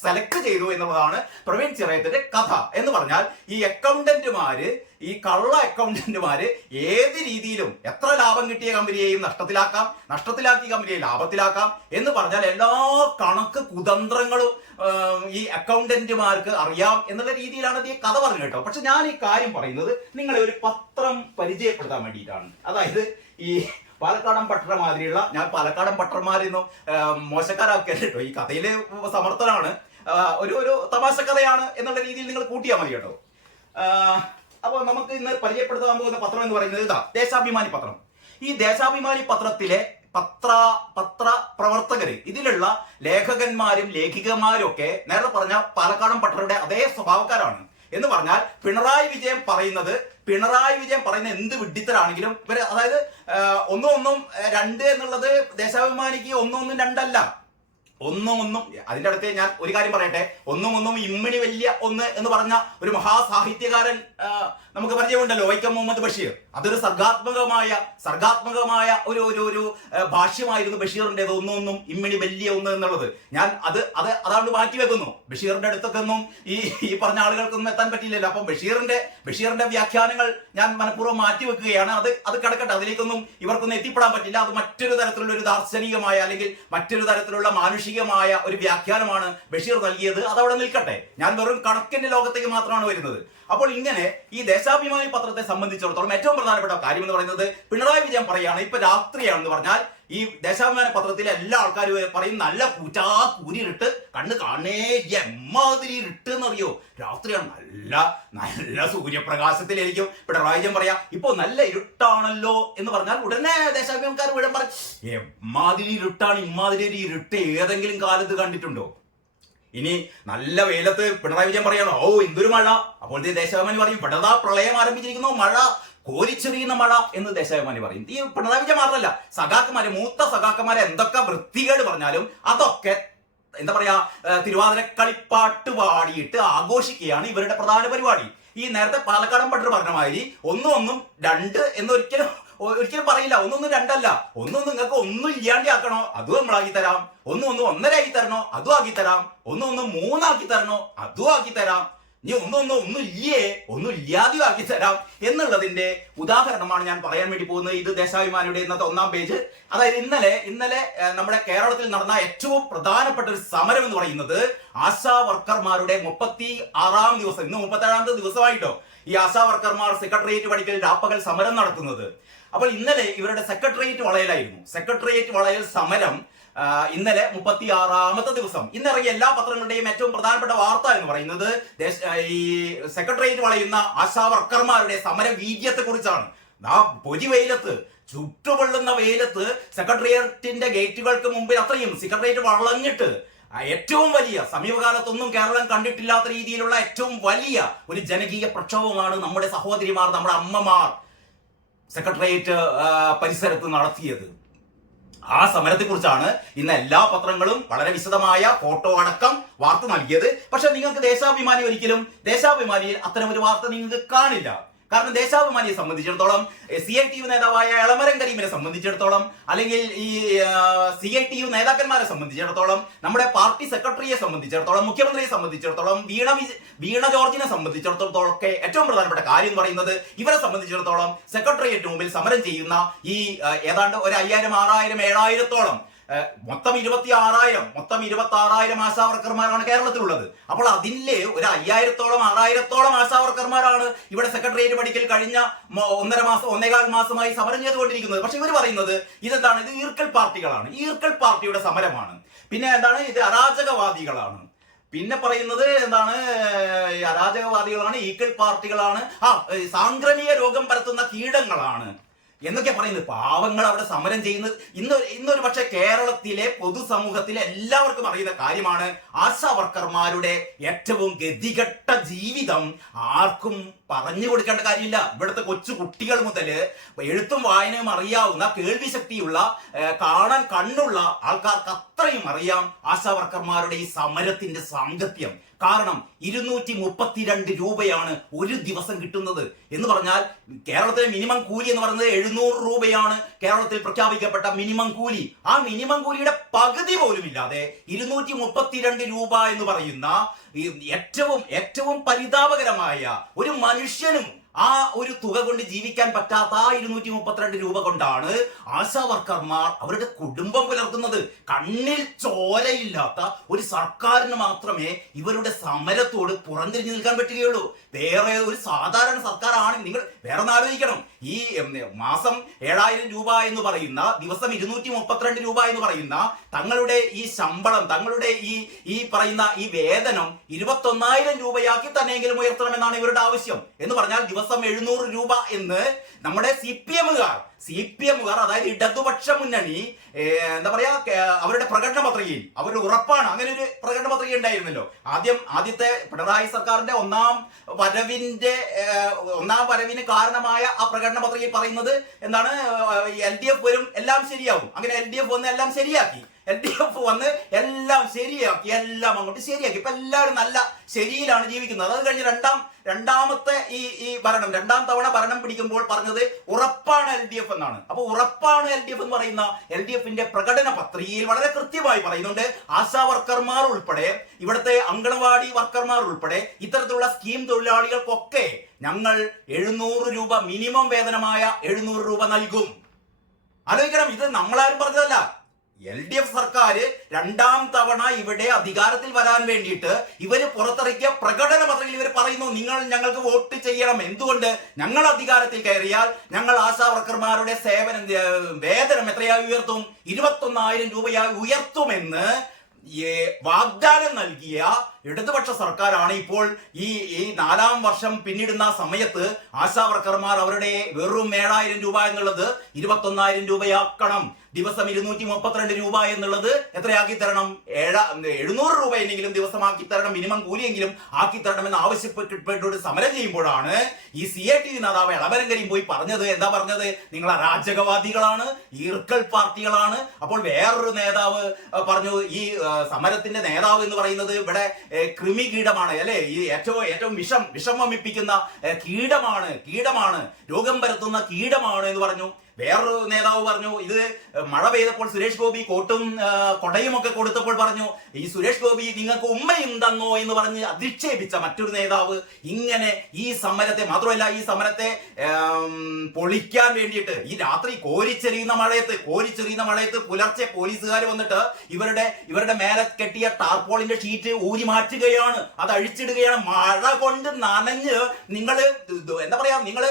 സെലക്ട് ചെയ്തു എന്നുള്ളതാണ് പ്രവീൺ ചിറയത്തിന്റെ കഥ. എന്ന് പറഞ്ഞാൽ ഈ അക്കൗണ്ടന്റുമാര്, ഈ കള്ള അക്കൗണ്ടന്റുമാര് ഏത് രീതിയിലും എത്ര ലാഭം കിട്ടിയ കമ്പനിയെയും നഷ്ടത്തിലാക്കിയ കമ്പനിയെ ലാഭത്തിലാക്കാം എന്ന് പറഞ്ഞാൽ എല്ലാ കണക്ക് കുതന്ത്രങ്ങളും ഈ അക്കൗണ്ടന്റുമാർക്ക് അറിയാം എന്നുള്ള രീതിയിലാണ് ഈ കഥ പറഞ്ഞു കേട്ടോ. പക്ഷെ ഞാൻ ഈ കാര്യം പറയുന്നത് നിങ്ങളെ ഒരു പത്രം പരിചയപ്പെടുത്താൻ വേണ്ടിയിട്ടാണ്. അതായത് ഈ പാലക്കാടൻ പട്ടണ മാതിരിയുള്ള, ഞാൻ പാലക്കാടൻ പട്ടണന്മാരെന്നും മോശക്കാരാക്കിയല്ല കേട്ടോ. ഈ കഥയില് സമർത്ഥനാണ്, ഒരു തമാശ കഥയാണ് എന്നുള്ള രീതിയിൽ നിങ്ങൾ കൂട്ടിയാൽ മതി കേട്ടോ. അപ്പോൾ നമുക്ക് ഇന്ന് പരിചയപ്പെടുത്താൻ പോകുന്ന പത്രം എന്ന് പറയുന്നത് ഇതാ, ദേശാഭിമാനി പത്രം. ഈ ദേശാഭിമാനി പത്രത്തിലെ പത്ര പ്രവർത്തകര്, ഇതിലുള്ള ലേഖകന്മാരും ലേഖികമാരും ഒക്കെ നേരത്തെ പറഞ്ഞ പാലക്കാടൻ പട്ടണയുടെ അതേ സ്വഭാവക്കാരാണ്. എന്ന് പറഞ്ഞാൽ പിണറായി വിജയൻ പറയുന്നത് എന്ത് വിഡ്ഢിത്തരാണെങ്കിലും ഇവര്, അതായത് 1 2 എന്നുള്ളത് ദേശാഭിമാനിക്ക് 1 2 അല്ല, 1 അതിന്റെ അടുത്ത് ഞാൻ ഒരു കാര്യം പറയട്ടെ. 1 ഇമ്മിണി വലിയ 1 എന്ന് പറഞ്ഞ ഒരു മഹാസാഹിത്യകാരൻ നമുക്ക് പരിചയമുണ്ടല്ലോ, വൈക്കം മുഹമ്മദ് ബഷീർ. അതൊരു സർഗാത്മകമായ ഒരു ഭാഷ്യമായിരുന്നു ബഷീറിന്റെ 1 ഇമ്മിണി വലിയ 1 എന്നുള്ളത്. ഞാൻ അതാണ്ട് മാറ്റി വെക്കുന്നു. ബഷീറിന്റെ അടുത്തൊക്കെ ഒന്നും ഈ പറഞ്ഞ ആളുകൾക്കൊന്നും എത്താൻ പറ്റില്ലല്ലോ. അപ്പം ബഷീറിന്റെ വ്യാഖ്യാനങ്ങൾ ഞാൻ മനഃപൂർവ്വം മാറ്റി വെക്കുകയാണ്. അത് കിടക്കട്ടെ, അതിലേക്കൊന്നും ഇവർക്കൊന്നും എത്തിപ്പെടാൻ പറ്റില്ല. അത് മറ്റൊരു തരത്തിലുള്ള ഒരു ദാർശനികമായ അല്ലെങ്കിൽ മറ്റൊരു തരത്തിലുള്ള മാനുഷികമായ ഒരു വ്യാഖ്യാനമാണ് ബഷീർ നൽകിയത്. അതവിടെ നിൽക്കട്ടെ. ഞാൻ വെറും കണക്കിന്റെ ലോകത്തേക്ക് മാത്രമാണ് വരുന്നത്. അപ്പോൾ ഇങ്ങനെ ഈ ദേശാഭിമാനി പത്രത്തെ സംബന്ധിച്ചിടത്തോളം ഏറ്റവും പ്രധാനപ്പെട്ട കാര്യം എന്ന് പറയുന്നത്, പിണറായി വിജയൻ പറയാണ് ഇപ്പൊ രാത്രിയാണെന്ന് പറഞ്ഞാൽ ഈ ദേശാഭിമാനി പത്രത്തിലെ എല്ലാ ആൾക്കാരും പറയും നല്ല കൂരിട്ട് കണ്ണ് കാണേ എമ്മാതിരി ഇരുട്ട് എന്നറിയോ, രാത്രിയാണ് നല്ല സൂര്യപ്രകാശത്തിലായിരിക്കും. പിണറായി വിജയൻ പറയാ ഇപ്പൊ നല്ല ഇരുട്ടാണല്ലോ എന്ന് പറഞ്ഞാൽ ഉടനെ ദേശാഭിമാനിക്കാർ വീഴം പറയും എമ്മാതിരി ഇരുട്ടാണ്, ഇമ്മാതിരി ഒരു ഇരുട്ട് ഏതെങ്കിലും കാലത്ത് കണ്ടിട്ടുണ്ടോ? ഇനി നല്ല വെയിലത്ത് പിണറായി വിജയൻ പറയണോ എന്തൊരു മഴ. അപ്പോൾ ദേശാഭിമാനി പറയും പെട്ടതാ പ്രളയം ആരംഭിച്ചിരിക്കുന്നു, മഴ കോരിച്ചെറിയുന്ന മഴ എന്ന് ദേശാഭിമാനി പറയും. ഈ പിണറായി വിജയൻ മാത്രമല്ല, മൂത്ത സഖാക്കന്മാരെ എന്തൊക്കെ വൃത്തികേട് പറഞ്ഞാലും അതൊക്കെ എന്താ പറയാ തിരുവാതിര കളിപ്പാട്ട് പാടിയിട്ട് ആഘോഷിക്കുകയാണ് ഇവരുടെ പ്രധാന പരിപാടി. ഈ നേരത്തെ പാലക്കാടൻ പട്ടർ പറഞ്ഞ മാതിരി 1 2 എന്നൊരിക്കലും പറയില്ല. 1 2 അല്ല, 1 നിങ്ങൾക്ക് 1 ഇല്ലാണ്ട് ആക്കണോ അതും നമ്മളാക്കി തരാം. 1 1.5 ആക്കി തരണോ അതും ആക്കി തരാം. 1 3 ആക്കി തരണോ അതും ആക്കി തരാം. നീ 1 ഇല്ലാതെയും ആക്കി തരാം എന്നുള്ളതിന്റെ ഉദാഹരണമാണ് ഞാൻ പറയാൻ വേണ്ടി പോകുന്നത്. ഇത് ദേശാഭിമാനിയുടെ ഇന്നത്തെ 1-ാം പേജ്. അതായത് ഇന്നലെ നമ്മുടെ കേരളത്തിൽ നടന്ന ഏറ്റവും പ്രധാനപ്പെട്ട ഒരു സമരം എന്ന് പറയുന്നത് ആശാ വർക്കർമാരുടെ 36-ാം ദിവസം. ഇന്ന് 37-ാമത്തെ ദിവസമായിട്ടോ ഈ ആശാ വർക്കർമാർ സെക്രട്ടേറിയറ്റ് പടിക്കൽ രാപ്പകൽ സമരം നടത്തുന്നത്. അപ്പോൾ ഇന്നലെ ഇവരുടെ സെക്രട്ടേറിയറ്റ് വളയലായിരുന്നു. സെക്രട്ടേറിയറ്റ് വളയൽ സമരം ഇന്നലെ 36-ാമത്തെ ദിവസം. ഇന്നിറങ്ങിയ എല്ലാ പത്രങ്ങളുടെയും ഏറ്റവും പ്രധാനപ്പെട്ട വാർത്ത എന്ന് പറയുന്നത് ഈ സെക്രട്ടേറിയറ്റ് വളയുന്ന ആശാ വർക്കർമാരുടെ സമര വീര്യത്തെ കുറിച്ചാണ്. പൊരി വെയിലത്ത്, ചുട്ടുപൊള്ളുന്ന വെയിലത്ത് സെക്രട്ടേറിയറ്റിന്റെ ഗേറ്റുകൾക്ക് മുമ്പിൽ അത്രയും സെക്രട്ടേറിയറ്റ് വളഞ്ഞിട്ട് ഏറ്റവും വലിയ സമീപകാലത്തൊന്നും കേരളം കണ്ടിട്ടില്ലാത്ത രീതിയിലുള്ള ഏറ്റവും വലിയ ഒരു ജനകീയ പ്രക്ഷോഭമാണ് നമ്മുടെ സഹോദരിമാർ, നമ്മുടെ അമ്മമാർ സെക്രട്ടേറിയറ്റ് പരിസരത്ത് നടത്തിയത്. ആ സമരത്തെക്കുറിച്ചാണ് ഇന്ന് എല്ലാ പത്രങ്ങളും വളരെ വിശദമായ ഫോട്ടോ അടക്കം വാർത്ത നൽകിയത്. പക്ഷെ നിങ്ങൾക്ക് ദേശാഭിമാനിയിൽ അത്തരം ഒരു വാർത്ത നിങ്ങൾക്ക് കാണില്ല. കാരണം ദേശാഭിമാനിയെ സംബന്ധിച്ചിടത്തോളം CITU നേതാവായ എളമരം കരീമിനെ സംബന്ധിച്ചിടത്തോളം അല്ലെങ്കിൽ ഈ CITU നേതാക്കന്മാരെ സംബന്ധിച്ചിടത്തോളം നമ്മുടെ പാർട്ടി സെക്രട്ടറിയെ സംബന്ധിച്ചിടത്തോളം മുഖ്യമന്ത്രിയെ സംബന്ധിച്ചിടത്തോളം വീണ ജോർജിനെ സംബന്ധിച്ചിടത്തോളം ഒക്കെ ഏറ്റവും പ്രധാനപ്പെട്ട കാര്യം എന്ന് പറയുന്നത് ഇവരെ സംബന്ധിച്ചിടത്തോളം സെക്രട്ടേറിയറ്റ് മുമ്പിൽ സമരം ചെയ്യുന്ന ഈ ഏതാണ്ട് ഒരു 5000, 6000, 7000-ഓളം മൊത്തം 26,000 ആശാവർക്കർമാരാണ് കേരളത്തിലുള്ളത്. അപ്പോൾ അതിലെ ഒരു 5000-ഓളം 6000-ഓളം ആശാവർക്കർമാരാണ് ഇവിടെ സെക്രട്ടേറിയറ്റ് പടിക്കൽ കഴിഞ്ഞ 1.5 മാസമായി സമരം ചെയ്തുകൊണ്ടിരിക്കുന്നത്. പക്ഷെ ഇവർ പറയുന്നത് ഇതെന്താണ്, ഇത് ഈർക്കൽ പാർട്ടികളാണ്, ഈർക്കൽ പാർട്ടിയുടെ സമരമാണ്, പിന്നെ എന്താണ് ഇത് അരാജകവാദികളാണ്, പിന്നെ പറയുന്നത് എന്താണ് അരാജകവാദികളാണ്, ഈക്വൽ പാർട്ടികളാണ്, സാംക്രമിക രോഗം പരത്തുന്ന കീടങ്ങളാണ് എന്നൊക്കെ പറയുന്നത്. പാവങ്ങൾ അവിടെ സമരം ചെയ്യുന്നത് ഇന്നൊരു പക്ഷെ കേരളത്തിലെ പൊതുസമൂഹത്തിലെ എല്ലാവർക്കും അറിയുന്ന കാര്യമാണ്. ആശാവർക്കർമാരുടെ ഏറ്റവും ഗതികെട്ട ജീവിതം ആർക്കും പറഞ്ഞു കൊടുക്കേണ്ട കാര്യമില്ല. ഇവിടുത്തെ കൊച്ചു കുട്ടികൾ മുതൽ എഴുത്തും വായനയും അറിയാവുന്ന, കേൾവി ശക്തിയുള്ള, കാണാൻ കണ്ണുള്ള ആൾക്കാർക്ക് അത്രയും അറിയാം ആശാവർക്കർമാരുടെ ഈ സമരത്തിന്റെ സാങ്കത്യം. കാരണം 232 രൂപയാണ് ഒരു ദിവസം കിട്ടുന്നത് എന്ന് പറഞ്ഞാൽ കേരളത്തിലെ മിനിമം കൂലി എന്ന് പറയുന്നത് 700 രൂപയാണ് കേരളത്തിൽ പ്രഖ്യാപിക്കപ്പെട്ട മിനിമം കൂലി. ആ മിനിമം കൂലിയുടെ പകുതി പോലും ഇല്ലാതെ 232 രൂപ എന്ന് പറയുന്ന ഏറ്റവും പരിതാപകരമായ ഒരു മനുഷ്യനും ആ ഒരു തുക കൊണ്ട് ജീവിക്കാൻ പറ്റാത്ത ആ 232 രൂപ കൊണ്ടാണ് ആശാവർക്കർമാർ അവരുടെ കുടുംബം പുലർത്തുന്നത്. കണ്ണിൽ ചോരയില്ലാത്ത ഒരു സർക്കാരിന് മാത്രമേ ഇവരുടെ സമരത്തോട് പുറംതിരിഞ്ഞു നിൽക്കാൻ പറ്റുകയുള്ളൂ. വേറെ ഒരു സാധാരണ സർക്കാരാണ്. നിങ്ങൾ വേറെ ആലോചിക്കണം, ഈ മാസം 7000 രൂപ എന്ന് പറയുന്ന, ദിവസം 232 രൂപ എന്ന് പറയുന്ന തങ്ങളുടെ ഈ ശമ്പളം, തങ്ങളുടെ ഈ പറയുന്ന ഈ വേതനം 21,000 രൂപയാക്കി തന്നെയെങ്കിലും ഉയർത്തണമെന്നാണ് ഇവരുടെ ആവശ്യം. എന്ന് പറഞ്ഞാൽ ദിവസം 700 രൂപ എന്ന് നമ്മുടെ സിപിഎമ്മുകാർ അതായത് ഇടതുപക്ഷ മുന്നണി എന്താ പറയാ അവരുടെ പ്രകടന പത്രികയിൽ അവർ ഉറപ്പാണ്. അങ്ങനെ ഒരു പ്രകടന പത്രിക ഉണ്ടായിരുന്നല്ലോ ആദ്യത്തെ പിണറായി സർക്കാരിന്റെ ഒന്നാം വരവിന് കാരണമായ ആ പ്രകടന പത്രികയിൽ പറയുന്നത് എന്താണ്, LDF വരും എല്ലാം ശരിയാവും. അങ്ങനെ LDF വന്ന് എല്ലാം ശരിയാക്കി, LDF വന്ന് എല്ലാം ശരിയാക്കി, എല്ലാം അങ്ങോട്ട് ശരിയാക്കി. ഇപ്പൊ എല്ലാവരും നല്ല ശരിയിലാണ് ജീവിക്കുന്നത്. അത് കഴിഞ്ഞ് രണ്ടാമത്തെ ഈ ഭരണം, 2ാം തവണ ഭരണം പിടിക്കുമ്പോൾ പറഞ്ഞത് ഉറപ്പാണ് LDF എന്നാണ്. അപ്പൊ ഉറപ്പാണ് LDF എന്ന് പറയുന്ന LDFന്റെ പ്രകടന പത്രികയിൽ വളരെ കൃത്യമായി പറയുന്നുണ്ട് ആശാവർക്കർമാർ ഉൾപ്പെടെ, ഇവിടുത്തെ അങ്കണവാടി വർക്കർമാർ ഉൾപ്പെടെ ഇത്തരത്തിലുള്ള സ്കീം തൊഴിലാളികൾക്കൊക്കെ ഞങ്ങൾ 700 രൂപ മിനിമം വേതനമായ 700 രൂപ നൽകും. ആലോചിക്കണം, ഇത് നമ്മളാരും പറഞ്ഞതല്ല. LDF സർക്കാർ 2ാം തവണ ഇവിടെ അധികാരത്തിൽ വരാൻ വേണ്ടിയിട്ട് ഇവര് പുറത്തിറക്കിയ പ്രകടന പത്രികയിൽ ഇവർ പറയുന്നു നിങ്ങൾ ഞങ്ങൾക്ക് വോട്ട് ചെയ്യണം. എന്തുകൊണ്ട്? ഞങ്ങൾ അധികാരത്തിൽ കയറിയാൽ ഞങ്ങൾ ആശാവർക്കർമാരുടെ വേതനം എത്രയായി ഉയർത്തും? 21,000 രൂപയായി ഉയർത്തുമെന്ന് വാഗ്ദാനം നൽകിയ ഇടതുപക്ഷ സർക്കാരാണ് ഇപ്പോൾ ഈ 4ാം വർഷം പിന്നിടുന്ന സമയത്ത് ആശാവർക്കർമാർ അവരുടെ വെറും 7,000 രൂപ എന്നുള്ളത് 21,000 രൂപയാക്കണം. ദിവസം 232 രൂപ എന്നുള്ളത് എത്രയാക്കി തരണം? 700 രൂപ എന്നെങ്കിലും ദിവസമാക്കി തരണം, മിനിമം കൂലിയെങ്കിലും ആക്കി തരണമെന്ന് ആവശ്യപ്പെട്ട് സമരം ചെയ്യുമ്പോഴാണ് ഈ CITU നേതാവ് എളമരം കരീം പോയി പറഞ്ഞത്. എന്താ പറഞ്ഞത്? നിങ്ങൾ അരാജകവാദികളാണ്, ഈർക്കൽ പാർട്ടികളാണ്. അപ്പോൾ വേറൊരു നേതാവ് പറഞ്ഞു, ഈ സമരത്തിന്റെ നേതാവ് എന്ന് പറയുന്നത് ഇവിടെ കൃമി കീടമാണ് അല്ലെ, ഈ ഏറ്റവും വിഷം വമിപ്പിക്കുന്ന കീടമാണ്, രോഗം പരത്തുന്ന കീടമാണ് എന്ന് പറഞ്ഞു. വേറൊരു നേതാവ് പറഞ്ഞു, ഇത് മഴ പെയ്തപ്പോൾ സുരേഷ് ഗോപി കോട്ടും കൊടയും ഒക്കെ കൊടുത്തപ്പോൾ പറഞ്ഞു, ഈ സുരേഷ് ഗോപി നിങ്ങൾക്ക് ഉമ്മയും തന്നോ എന്ന് പറഞ്ഞ് അധിക്ഷേപിച്ച മറ്റൊരു നേതാവ്. ഇങ്ങനെ ഈ സമരത്തെ, മാത്രമല്ല ഈ സമരത്തെ പൊളിക്കാൻ വേണ്ടിയിട്ട് ഈ രാത്രി കോരിച്ചെറിയുന്ന മഴയത്ത് പുലർച്ചെ പോലീസുകാർ വന്നിട്ട് ഇവരുടെ മേലെ കെട്ടിയ ടാർപോളിന്റെ ഷീറ്റ് ഊരി മാറ്റുകയാണ്, അത് അഴിച്ചിടുകയാണ്. മഴ കൊണ്ട് നനഞ്ഞ് എന്താ പറയാ, നിങ്ങൾ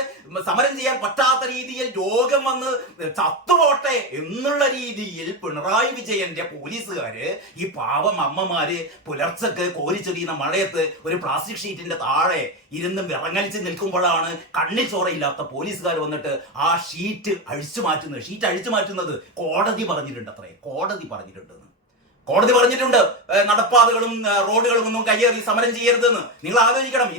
സമരം ചെയ്യാൻ പറ്റാത്ത രീതിയിൽ രോഗം വന്ന് ചത്തുപോട്ടെ എന്നുള്ള രീതിയിൽ പിണറായി വിജയന്റെ പോലീസുകാര് ഈ പാവം അമ്മമാര് പുലർച്ചക്ക് കോരിച്ചെറിയുന്ന മഴയത്ത് ഒരു പ്ലാസ്റ്റിക് ഷീറ്റിന്റെ താഴെ ഇരുന്ന് വിറങ്ങലിച്ച് നിൽക്കുമ്പോഴാണ് കണ്ണിച്ചോറയില്ലാത്ത പോലീസുകാർ വന്നിട്ട് ആ ഷീറ്റ് അഴിച്ചു മാറ്റുന്നത്. കോടതി പറഞ്ഞിട്ടുണ്ട് നടപ്പാതകളും റോഡുകളും ഒന്നും കയ്യേറി സമരം ചെയ്യരുതെന്ന്. നിങ്ങൾ ആലോചിക്കണം,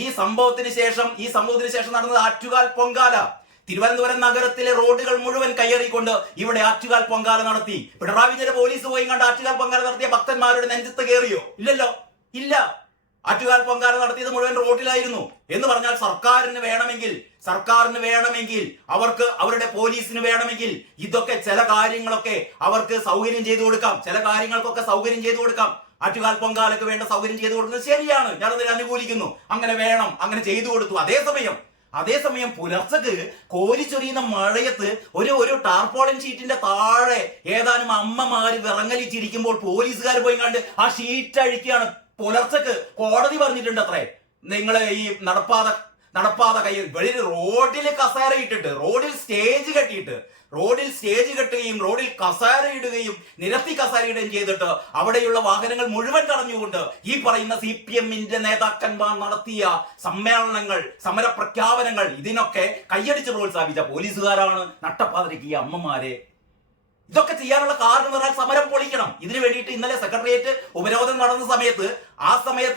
ഈ സംഭവത്തിന് ശേഷം നടന്നത് ആറ്റുകാൽ പൊങ്കാല. തിരുവനന്തപുരം നഗരത്തിലെ റോഡുകൾ മുഴുവൻ കയ്യേറിക്കൊണ്ട് ഇവിടെ ആറ്റുകാൽ പൊങ്കാല നടത്തി. പിണറായി വിജയന്റെ പോലീസ് പോയി കണ്ട് ആറ്റുകാൽ പൊങ്കാല നടത്തിയ ഭക്തന്മാരുടെ നെഞ്ചത്ത് കയറിയോ? ഇല്ലല്ലോ, ഇല്ല. ആറ്റുകാൽ പൊങ്കാല നടത്തിയത് മുഴുവൻ റോഡിലായിരുന്നു എന്ന് പറഞ്ഞാൽ സർക്കാരിന് വേണമെങ്കിൽ അവർക്ക് അവരുടെ പോലീസിന് വേണമെങ്കിൽ ഇതൊക്കെ ചില കാര്യങ്ങളൊക്കെ അവർക്ക് സൗകര്യം ചെയ്തു കൊടുക്കാം, ചില കാര്യങ്ങൾക്കൊക്കെ സൗകര്യം ചെയ്തു കൊടുക്കാം. ആറ്റുകാൽ പൊങ്കാലക്ക് വേണ്ട സൗകര്യം ചെയ്തു കൊടുക്കുന്നത് ശരിയാണ്, ഞാനതിൽ അനുകൂലിക്കുന്നു. അങ്ങനെ വേണം, അങ്ങനെ ചെയ്തു കൊടുത്തു. അതേസമയം പുലർച്ചക്ക് കോരിച്ചൊരിയുന്ന മഴയത്ത് ഒരു ടാർപോളിൻ ഷീറ്റിന്റെ താഴെ ഏതാനും അമ്മമാര് വിറങ്ങലിച്ചിരിക്കുമ്പോൾ പോലീസുകാർ പോയി കണ്ട് ആ ഷീറ്റ് അഴിക്കുകയാണ്. പുലർച്ചക്ക് കോടതി പറഞ്ഞിട്ടുണ്ട് അത്രേ, നിങ്ങൾ ഈ നടപ്പാത വെളിയിൽ റോഡിൽ കസേര ഇട്ടിട്ട്, റോഡിൽ സ്റ്റേജ് കെട്ടുകയും റോഡിൽ കസേര ഇടുകയും നിരത്തി കസേര ഇടുകയും ചെയ്തിട്ട് അവിടെയുള്ള വാഹനങ്ങൾ മുഴുവൻ തടഞ്ഞുകൊണ്ട് ഈ പറയുന്ന CPM-ന്റെ നേതാക്കന്മാർ നടത്തിയ സമ്മേളനങ്ങൾ, സമരപ്രഖ്യാപനങ്ങൾ, ഇതിനൊക്കെ കയ്യടിച്ച് പ്രോത്സാഹിപ്പിച്ച പോലീസുകാരാണ് നട്ടപ്പാതിരിക്ക് ഈ അമ്മമാരെ. ഇതൊക്കെ ചെയ്യാനുള്ള കാരണം എന്ന് പറഞ്ഞാൽ സമരം പൊളിക്കണം. ഇതിനു വേണ്ടിയിട്ട് ഇന്നലെ സെക്രട്ടേറിയറ്റ് ഉപരോധം നടന്ന സമയത്ത്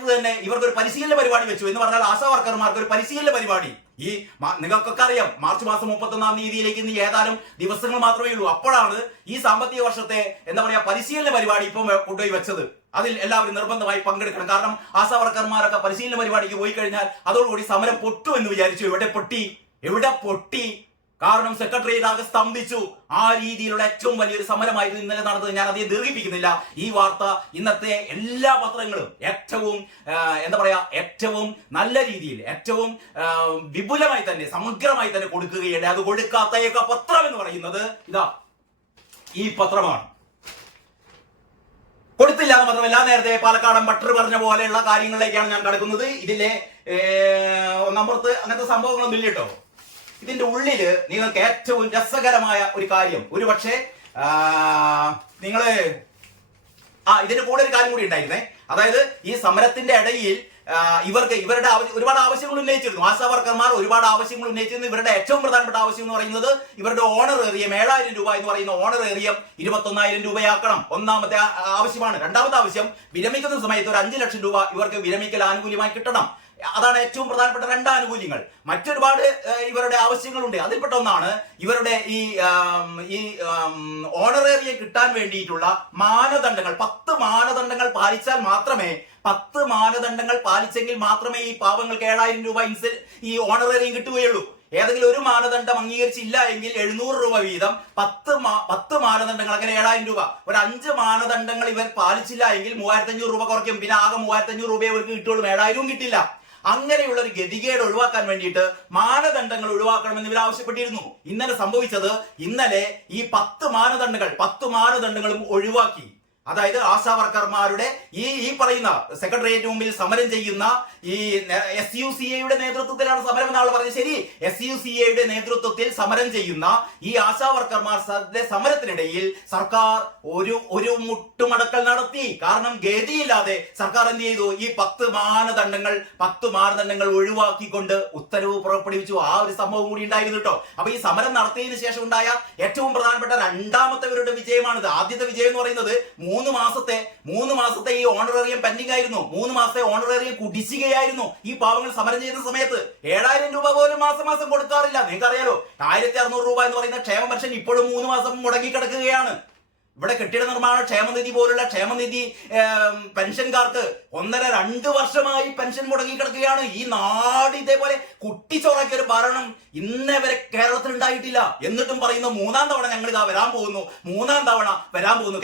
തന്നെ ഇവർക്ക് ഒരു പരിശീലന പരിപാടി വെച്ചു. എന്ന് പറഞ്ഞാൽ ആശാ വർക്കർമാർക്ക് ഒരു പരിശീലന പരിപാടി. ഈ നിങ്ങൾക്കൊക്കെ അറിയാം, മാർച്ച് മാസം 31-ാം തീയതിയിലേക്ക് ഇന്ന് ഏതാനും ദിവസങ്ങൾ മാത്രമേ ഉള്ളൂ. അപ്പോഴാണ് ഈ സാമ്പത്തിക വർഷത്തെ പരിശീലന പരിപാടി ഇപ്പം കൊണ്ടുപോയി വെച്ചത്. അതിൽ എല്ലാവരും നിർബന്ധമായി പങ്കെടുക്കണം. കാരണം ആശാ വർക്കർമാരൊക്കെ പരിശീലന പരിപാടിക്ക് പോയി കഴിഞ്ഞാൽ അതോടുകൂടി സമരം പൊട്ടു എന്ന് വിചാരിച്ചു. എവിടെ പൊട്ടി? കാരണം സെക്രട്ടേറിയറ്റ് ആകെ സ്തംഭിച്ചു. ആ രീതിയിലുള്ള ഏറ്റവും വലിയൊരു സമരമായിരുന്നു ഇന്നലെ നടന്നത്. ഞാൻ അധികം ദീർഘിപ്പിക്കുന്നില്ല. ഈ വാർത്ത ഇന്നത്തെ എല്ലാ പത്രങ്ങളും ഏറ്റവും നല്ല രീതിയിൽ, ഏറ്റവും വിപുലമായി തന്നെ, സമഗ്രമായി തന്നെ കൊടുക്കുകയുണ്ട്. അത് കൊടുക്കാത്ത ഏക പത്രം എന്ന് പറയുന്നത് ഈ പത്രമാണ്. കൊടുത്തില്ല എന്ന് മാത്രമല്ല, നേരത്തെ പാലക്കാടൻ ബട്ടർ പറഞ്ഞ പോലെയുള്ള കാര്യങ്ങളിലേക്കാണ് ഞാൻ കടക്കുന്നത്. ഇതിലെ ഒന്നാമത്തെ അങ്ങനത്തെ സംഭവങ്ങളൊന്നും ഇല്ല കേട്ടോ. ഇതിന്റെ ഉള്ളില് നിങ്ങൾക്ക് ഏറ്റവും രസകരമായ ഒരു കാര്യം, ഒരു പക്ഷേ ഇതിന്റെ കൂടെ ഒരു കാര്യം കൂടി ഉണ്ടായിരുന്നേ. അതായത് ഈ സമരത്തിന്റെ ഇടയിൽ ഇവരുടെ ഒരുപാട് ആവശ്യങ്ങൾ ഉന്നയിച്ചിരുന്നു. ആശാ വർക്കർമാർ ഒരുപാട് ആവശ്യങ്ങൾ ഉന്നയിച്ചിരുന്നു. ഇവരുടെ ഏറ്റവും പ്രധാനപ്പെട്ട ആവശ്യം എന്ന് പറയുന്നത് ഇവരുടെ ഓണറേറിയം 7000 രൂപ എന്ന് പറയുന്ന ഓണറേറിയം 21,000 രൂപയാക്കണം. ഒന്നാമത്തെ ആവശ്യമാണ്. രണ്ടാമത്തെ ആവശ്യം, വിരമിക്കുന്ന സമയത്ത് ഒരു 5 ലക്ഷം രൂപ ഇവർക്ക് വിരമിക്കൽ ആനുകൂല്യമായി കിട്ടണം. അതാണ് ഏറ്റവും പ്രധാനപ്പെട്ട 2 ആനുകൂല്യങ്ങൾ. മറ്റൊരുപാട് ഇവരുടെ ആവശ്യങ്ങളുണ്ട്. അതിൽപ്പെട്ട ഒന്നാണ് ഇവരുടെ ഈ ഓണറേറിയം കിട്ടാൻ വേണ്ടിയിട്ടുള്ള മാനദണ്ഡങ്ങൾ. 10 മാനദണ്ഡങ്ങൾ പാലിച്ചാൽ മാത്രമേ 10 മാനദണ്ഡങ്ങൾ പാലിച്ചെങ്കിൽ മാത്രമേ ഈ പാവങ്ങൾക്ക് 7000 രൂപ ഈ ഓണറേറിയം കിട്ടുകയുള്ളൂ. ഏതെങ്കിലും ഒരു മാനദണ്ഡം അംഗീകരിച്ചില്ല എങ്കിൽ 700 രൂപ വീതം 10 മാനദണ്ഡങ്ങൾ, അങ്ങനെ 7000 രൂപ. ഒരു 5 മാനദണ്ഡങ്ങൾ ഇവർ പാലിച്ചില്ല എങ്കിൽ 3500 രൂപ കുറയ്ക്കും. പിന്നെ ആകെ 3500 രൂപയെ ഇവർക്ക് കിട്ടുള്ളൂ, 7000 കിട്ടില്ല. അങ്ങനെയുള്ള ഒരു ഗതികേട് ഒഴിവാക്കാൻ വേണ്ടിയിട്ട് മാനദണ്ഡങ്ങൾ ഒഴിവാക്കണമെന്ന് ഇവർ ആവശ്യപ്പെട്ടിരുന്നു. ഇന്നലെ സംഭവിച്ചത്, ഇന്നലെ ഈ 10 മാനദണ്ഡങ്ങളും ഒഴിവാക്കി. അതായത് ആശാ വർക്കർമാരുടെ ഈ പറയുന്ന സെക്രട്ടേറിയറ്റ് മുമ്പിൽ സമരം ചെയ്യുന്ന ഈ SUCA-യുടെ നേതൃത്വത്തിലാണ് സമരം എന്നാണ് പറഞ്ഞത്. ശരി, SUCA-യുടെ നേതൃത്വത്തിൽ സമരം ചെയ്യുന്ന ഈ ആശാ വർക്കർമാരുടെ സമരത്തിനിടയിൽ സർക്കാർ ഒരു മുട്ടുമടക്കൽ നടത്തി. കാരണം ഗതിയില്ലാതെ സർക്കാർ എന്ത് ചെയ്തു? ഈ 10 മാനദണ്ഡങ്ങൾ ഒഴിവാക്കിക്കൊണ്ട് ഉത്തരവ് പുറപ്പെടുവിച്ചു. ആ ഒരു സംഭവം കൂടി ഉണ്ടായിരുന്നു കേട്ടോ. അപ്പൊ ഈ സമരം നടത്തിയതിനു ശേഷം ഉണ്ടായ ഏറ്റവും പ്രധാനപ്പെട്ട രണ്ടാമത്തെ വിജയമാണിത്. ആദ്യത്തെ വിജയം എന്ന് പറയുന്നത് 3 മാസത്തെ ഈ ഓണറേറിയം പെൻഡിംഗ് ആയിരുന്നു. 3 മാസത്തെ ഓണറേറിയം കുടിശ്ശികയായിരുന്നു. ഈ പാവങ്ങൾ സമരം ചെയ്യുന്ന സമയത്ത് 7000 രൂപ പോലും മാസം കൊടുക്കാറില്ല. നിങ്ങൾക്ക് അറിയാലോ, 1600 രൂപ എന്ന് പറയുന്ന ക്ഷേമ പെൻഷൻ ഇപ്പോഴും 3 മാസം മുടങ്ങി കിടക്കുകയാണ്. ഇവിടെ കെട്ടിട നിർമ്മാണ ക്ഷേമനിധി പോലുള്ള ക്ഷേമനിധി പെൻഷൻകാർക്ക് 1.5-2 വർഷമായി പെൻഷൻ മുടങ്ങി കിടക്കുകയാണ്. ഈ നാട് ഇതേപോലെ കുട്ടിച്ചോറാക്കിയ ഒരു ഭരണം ഇന്നേ വരെ കേരളത്തിൽ ഉണ്ടായിട്ടില്ല. എന്നിട്ടും പറയുന്നു 3-ാം തവണ ഞങ്ങൾ വരാൻ പോകുന്നു.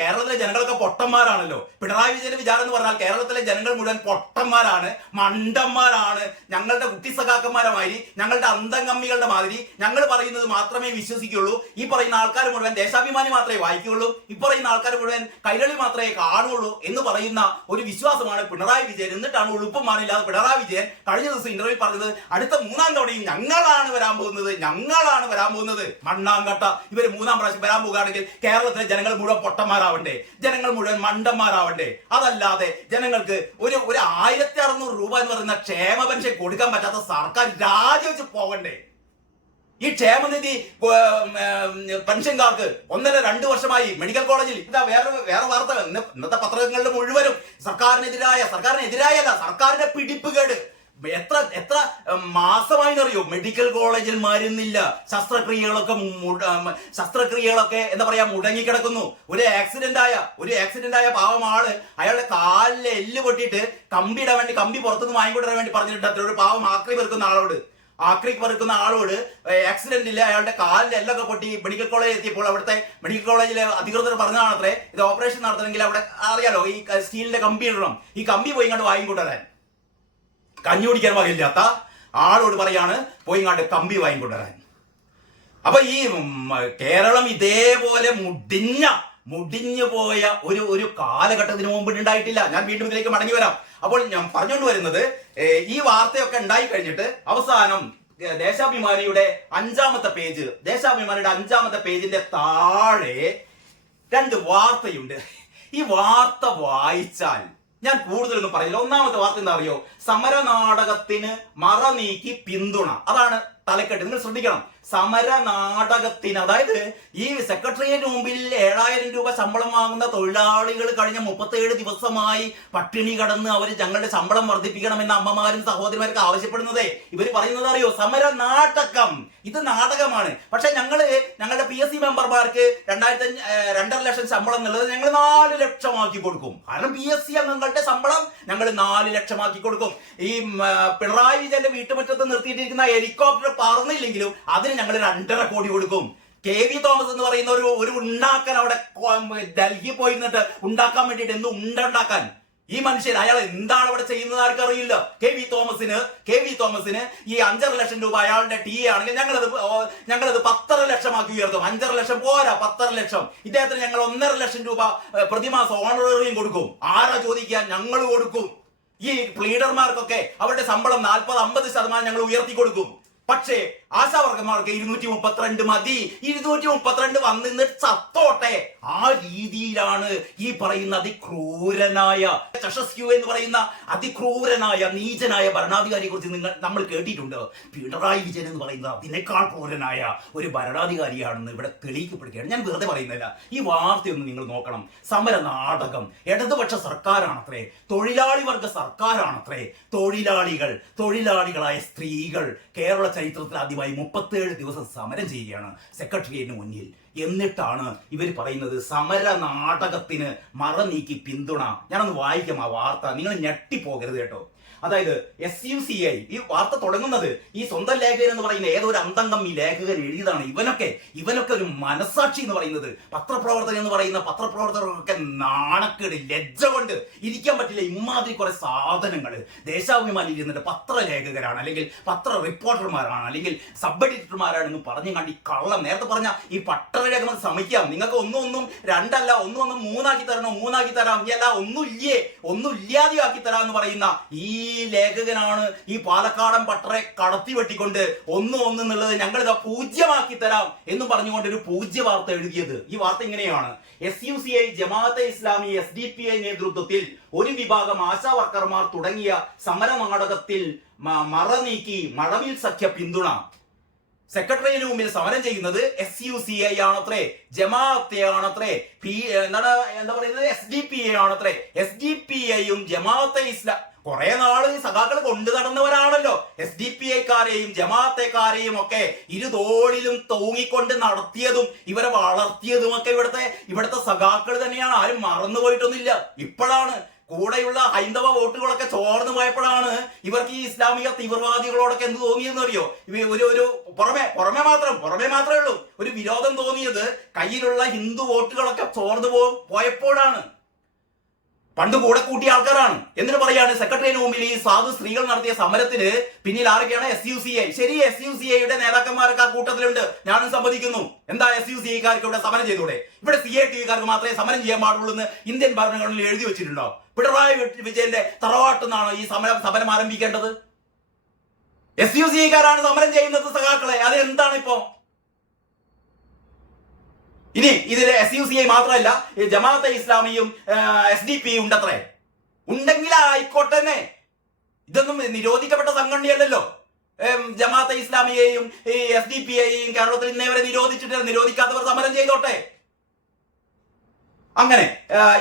കേരളത്തിലെ ജനങ്ങളൊക്കെ പൊട്ടന്മാരാണല്ലോ. പിണറായി വിജയന്റെ വിചാരം എന്ന് പറഞ്ഞാൽ കേരളത്തിലെ ജനങ്ങൾ മുഴുവൻ പൊട്ടന്മാരാണ്, മണ്ടന്മാരാണ്. ഞങ്ങളുടെ കുട്ടിസഖാക്കന്മാരെ മാതിരി, ഞങ്ങളുടെ അന്തംകമ്മികളുടെ മാതിരി ഞങ്ങൾ പറയുന്നത് മാത്രമേ വിശ്വസിക്കുള്ളൂ. ഈ പറയുന്ന ആൾക്കാർ മുഴുവൻ ദേശാഭിമാനി മാത്രമേ വായിക്കുള്ളൂ. പറയുന്ന ആൾക്കാർ മുഴുവൻ കൈരളി മാത്രമേ കാണുള്ളൂ എന്ന് പറയുന്ന ഒരു വിശ്വാസമാണ് പിണറായി വിജയൻ. എന്നിട്ടാണ് ഉളുപ്പുമാനില്ലാതെ പിണറായി വിജയൻ കഴിഞ്ഞ ദിവസം ഇന്റർവ്യൂ പറഞ്ഞത്, അടുത്ത 3-ാം തവണയും ഞങ്ങളാണ് വരാൻ പോകുന്നത്. മണ്ണാങ്കട്ട. ഇവര് 3-ാം പ്രാവശ്യം വരാൻ പോകുകയാണെങ്കിൽ കേരളത്തിലെ ജനങ്ങൾ മുഴുവൻ പൊട്ടന്മാരാവണ്ടേ, ജനങ്ങൾ മുഴുവൻ മണ്ടന്മാരാവണ്ടേ? അതല്ലാതെ ജനങ്ങൾക്ക് ഒരു 1600 രൂപ എന്ന് പറയുന്ന ക്ഷേമ പെൻഷൻ കൊടുക്കാൻ പറ്റാത്ത സർക്കാർ രാജിവെച്ച് പോകണ്ടേ? ഈ ക്ഷേമനിധി പെൻഷൻകാർക്ക് 1.5-2 വർഷമായി മെഡിക്കൽ കോളേജിൽ വേറെ വാർത്ത ഇന്നത്തെ പത്രങ്ങളിൽ മുഴുവനും സർക്കാരിനെതിരായല്ല, സർക്കാരിന്റെ പിടിപ്പുകേട്, എത്ര എത്ര മാസമായിന്നറിയോ മെഡിക്കൽ കോളേജിൽ മരുന്നില്ല, ശസ്ത്രക്രിയകളൊക്കെ എന്താ പറയാ മുടങ്ങിക്കിടക്കുന്നു. ഒരു ആക്സിഡന്റ് ആയ പാവം ആള് അയാളുടെ കാലിലെ എല്ല് പൊട്ടിയിട്ട് കമ്പി പുറത്തുനിന്ന് വാങ്ങിക്കൊണ്ടിരാൻ വേണ്ടി പറഞ്ഞിട്ടുണ്ട് ഒരു പാവം ആക്രി പെറുക്കുന്ന ആളോട് ആക്സിഡന്റിൽ അയാളുടെ കാലിൽ എല്ലൊക്കെ പൊട്ടി മെഡിക്കൽ കോളേജിൽ എത്തിയപ്പോൾ അവിടുത്തെ മെഡിക്കൽ കോളേജിലെ അധികൃതർ പറഞ്ഞതാണത്രേ ഇത് ഓപ്പറേഷൻ നടത്തണമെങ്കിൽ അവിടെ അറിയാലോ ഈ സ്റ്റീലിന്റെ കമ്പി ഇടണം, ഈ കമ്പി പോയി ഇങ്ങോട്ട് വാങ്ങിക്കൊണ്ടുവരാൻ. കഞ്ഞി കുടിക്കാൻ വകയില്ലാത്ത ആളോട് പറയാണ് പോയി ഇങ്ങോട്ട് കമ്പി വാങ്ങിക്കൊണ്ടുവരാൻ. അപ്പൊ ഈ കേരളം ഇതേപോലെ മുടിഞ്ഞു പോയ ഒരു കാലഘട്ടത്തിന് മുമ്പ് ഉണ്ടായിട്ടില്ല. ഞാൻ വീണ്ടും ഇതിലേക്ക് മടങ്ങി വരാം. അപ്പോൾ ഞാൻ പറഞ്ഞുകൊണ്ട് വരുന്നത് ഈ വാർത്തയൊക്കെ ഉണ്ടായി കഴിഞ്ഞിട്ട് അവസാനം ദേശാഭിമാനിയുടെ അഞ്ചാമത്തെ പേജിന്റെ താഴെ 2 വാർത്തയുണ്ട്. ഈ വാർത്ത വായിച്ചാൽ ഞാൻ കൂടുതലൊന്നും പറയില്ല. ഒന്നാമത്തെ വാർത്ത എന്താ അറിയോ? സമര നാടകത്തിന് മറ നീക്കി പിന്തുണ. അതാണ് തലക്കെട്ട്. നിങ്ങൾ ശ്രദ്ധിക്കണം. സമര നാടകത്തിന്, അതായത് ഈ സെക്രട്ടേറിയറ്റിന് മുമ്പിൽ 7000 രൂപ ശമ്പളം വാങ്ങുന്ന തൊഴിലാളികൾ കഴിഞ്ഞ 37 ദിവസമായി പട്ടിണി കടന്ന് അവർ ഞങ്ങളുടെ ശമ്പളം വർദ്ധിപ്പിക്കണമെന്ന് അമ്മമാരും സഹോദരിമാരൊക്കെ ആവശ്യപ്പെടുന്നതേ. ഇവർ പറയുന്നത് അറിയോ? സമര നാടകം. ഇത് നാടകമാണ്. പക്ഷെ ഞങ്ങളുടെ PSC മെമ്പർമാർക്ക് 2.5 ലക്ഷം ശമ്പളം എന്നുള്ളത് ഞങ്ങൾ 4 ലക്ഷമാക്കി കൊടുക്കും. കാരണം PSC അംഗങ്ങളുടെ ശമ്പളം ഞങ്ങൾ 4 ലക്ഷമാക്കി കൊടുക്കും. ഈ പിണറായി വിജയന്റെ വീട്ടുമുറ്റത്ത് നിർത്തിയിട്ടിരിക്കുന്ന ഹെലികോപ്റ്റർ പറന്നില്ലെങ്കിലും അതിന് ഞങ്ങൾ 2.5 കോടി കൊടുക്കും. KV തോമസ് എന്ന് പറയുന്ന ഒരു ഉണ്ടാക്കാൻ അവിടെ ഡൽഹി പോയിരുന്നിട്ട് ഉണ്ടാക്കാൻ വേണ്ടിയിട്ട് ഉണ്ടാക്കാൻ ഈ മനുഷ്യൻ അയാൾ എന്താണ് അവിടെ ചെയ്യുന്നത് ആർക്കും അറിയില്ല. KV തോമസിന് ഈ 5.5 ലക്ഷം രൂപ അയാളുടെ TA ആണെങ്കിൽ ഞങ്ങളത് 10.5 ലക്ഷമാക്കി ഉയർത്തും. 5.5 ലക്ഷം പോരാ, 10.5 ലക്ഷം. ഇദ്ദേഹത്തിന് ഞങ്ങൾ 1.5 ലക്ഷം രൂപ പ്രതിമാസം ഓണറേറിയം കൊടുക്കും. ആരാ ചോദിക്കാൻ? ഞങ്ങൾ കൊടുക്കും. ഈ ലീഡർമാർക്കൊക്കെ അവരുടെ ശമ്പളം 40-50% ഞങ്ങൾ ഉയർത്തി കൊടുക്കും. പക്ഷേ ആശാവർക്കന്മാർക്ക് 232 മതി. 232 വന്നിട്ട് ചത്തോട്ടെ. ആ രീതിയിലാണ് ഈ പറയുന്ന അതിക്രൂരനായ ചഷസ്ക്യൂ എന്ന് പറയുന്ന അതിക്രൂരനായ നീചനായ ഭരണാധികാരിയെ കുറിച്ച് നമ്മൾ കേട്ടിട്ടുണ്ട്. പിണറായി വിജയൻ എന്ന് പറയുന്ന അതിനേക്കാൾ ക്രൂരനായ ഒരു ഭരണാധികാരിയാണെന്ന് ഇവിടെ തെളിയിക്കപ്പെടുകയാണ്. ഞാൻ വെറുതെ പറയുന്നില്ല. ഈ വാർത്തയൊന്നും നിങ്ങൾ നോക്കണം. സമര നാടകം. ഇടതുപക്ഷ സർക്കാരാണത്രേ, തൊഴിലാളി വർഗ സർക്കാരാണത്രേ. തൊഴിലാളികളായ സ്ത്രീകൾ കേരള ചരിത്രത്തിൽ ആദ്യമായി 37 ദിവസം സമരം ചെയ്യുകയാണ് സെക്രട്ടേറിയറ്റിന് മുന്നിൽ. എന്നിട്ടാണ് ഇവർ പറയുന്നത് സമര നാടകത്തിന് മറ നീക്കി പിന്തുണ. ഞാനൊന്ന് വായിക്കാം ആ വാർത്ത. നിങ്ങൾ ഞെട്ടിപ്പോകരുത് കേട്ടോ. അതായത് SUCI ഈ വാർത്ത തുടങ്ങുന്നത് ഈ സ്വന്തം ലേഖകൻ എന്ന് പറയുന്ന ഏതൊരു അന്തംഗം ഈ ലേഖകൻ എഴുതിയതാണ്. ഇവനൊക്കെ ഒരു മനസാക്ഷി എന്ന് പറയുന്നത്, പത്രപ്രവർത്തകൻ എന്ന് പറയുന്ന പത്രപ്രവർത്തകർക്കൊക്കെ നാണക്കേട്, ലജ്ജ കൊണ്ട് ഇരിക്കാൻ പറ്റില്ല. ഇമാതിരി കുറെ സാധനങ്ങൾ ദേശാഭിമാനിയിൽ ഇരുന്നിട്ട് പത്രലേഖകരാണ്, അല്ലെങ്കിൽ പത്ര റിപ്പോർട്ടർമാരാണ്, അല്ലെങ്കിൽ സബ് എഡിറ്റർമാരാണെന്ന് പറഞ്ഞു കണ്ടി കള്ളം. നേരത്തെ പറഞ്ഞ ഈ പത്രലേഖകർ ശ്രമിക്കാം. നിങ്ങൾക്ക് ഒന്നും രണ്ടല്ല, ഒന്നും 3 മൂന്നാക്കി തരാം, അല്ല ഒന്നും ഇല്ലാതെയാക്കി തരാം എന്ന് പറയുന്ന ഈ ലേഖകനാണ് ഈ പാലക്കാടൻ പട്ടറെ കടത്തി വെട്ടിക്കൊണ്ട് ഒന്ന് എന്നുള്ളത് ഞങ്ങളിതാ പൂജ്യമാക്കി തരാം എന്ന് പറഞ്ഞുകൊണ്ട് ഒരു പൂജ്യ വാർത്ത എഴുതിയത്. ഈ വാർത്ത ഇങ്ങനെയാണ്: SUCI, ജമാഅത്തെ ഇസ്ലാമി, SDPI നേതൃത്വത്തിൽ ഒരു വിഭാഗം ആശാ വർക്കർമാർ തുടങ്ങിയ സമര നാടകത്തിൽ മറ നീക്കി മഴവിൽ സഖ്യ പിന്തുണ. സെക്രട്ടറിയേറ്റിന് മുമ്പിൽ സമരം ചെയ്യുന്നത് SUCI ആണത്രേ, ജമാഅത്തെ ആണത്രേ, എന്താ പറയുന്നത് SDPI ആണത്രേ. SDPIയും ജമാഅത്തെ ഇസ്ലാം കുറെ നാള് സഖാക്കൾ കൊണ്ടു നടന്നവരാണല്ലോ. SDPIക്കാരെയും ജമാഅത്തേക്കാരെയും ഒക്കെ ഇരുതോളിലും തൂങ്ങിക്കൊണ്ട് നടത്തിയതും ഇവരെ വളർത്തിയതും ഒക്കെ ഇവിടുത്തെ സഖാക്കൾ തന്നെയാണ്. ആരും മറന്നുപോയിട്ടൊന്നുമില്ല. ഇപ്പോഴാണ് കൂടെയുള്ള ഹൈന്ദവ വോട്ടുകളൊക്കെ ചോർന്നു പോയപ്പോഴാണ് ഇവർക്ക് ഈ ഇസ്ലാമിക തീവ്രവാദികളോടൊക്കെ എന്ത് തോന്നിയെന്ന് അറിയോ? ഒരു പുറമെ മാത്രമേ ഉള്ളൂ ഒരു വിരോധം തോന്നിയത്. കയ്യിലുള്ള ഹിന്ദു വോട്ടുകളൊക്കെ ചോർന്നു പോയപ്പോഴാണ്. പണ്ട് കൂടെ കൂട്ടിയ ആൾക്കാരാണ്. എന്നിട്ട് പറയാണ് സെക്രട്ടറിയേറ്റിന് മുമ്പിൽ ഈ സാധു സ്ത്രീകൾ നടത്തിയ സമരത്തിന് പിന്നിൽ ആരൊക്കെയാണ്? SUCI. ശരി, SUCIയുടെ നേതാക്കന്മാരൊക്കെ ആ കൂട്ടത്തിലുണ്ട്, ഞാനും സമ്മതിക്കുന്നു. എന്താ SUCIക്കാർക്ക് ഇവിടെ സമരം ചെയ്തൂടെ? ഇവിടെ CATക്കാർക്ക് മാത്രമേ സമരം ചെയ്യാൻ പാടുള്ളൂ എന്ന് ഇന്ത്യൻ ഭരണഘടനയിൽ എഴുതി വെച്ചിട്ടുണ്ടോ? പിണറായി വിജയന്റെ തറവാട്ടെന്നാണോ ഈ സമരം ആരംഭിക്കേണ്ടത്? SUCIക്കാരാണ് സമരം ചെയ്യുന്നത് സഖാക്കളെ. അത് എന്താണ് ഇപ്പോ? ഇനി ഇതില് SUCI മാത്രമല്ല, ജമാഅത്തെ ഇസ്ലാമിയും SDPയും ഉണ്ടത്രേ. ഉണ്ടെങ്കിൽ ആയിക്കോട്ടെ തന്നെ. ഇതൊന്നും നിരോധിക്കപ്പെട്ട സംഘടനയല്ലല്ലോ. ജമാഅത്തെ ഇസ്ലാമിയെയും ഈ SDPയെയും കേരളത്തിൽ ഇന്നേവരെ നിരോധിച്ചിട്ട് നിരോധിക്കാത്തവർ സമരം ചെയ്തോട്ടെ. അങ്ങനെ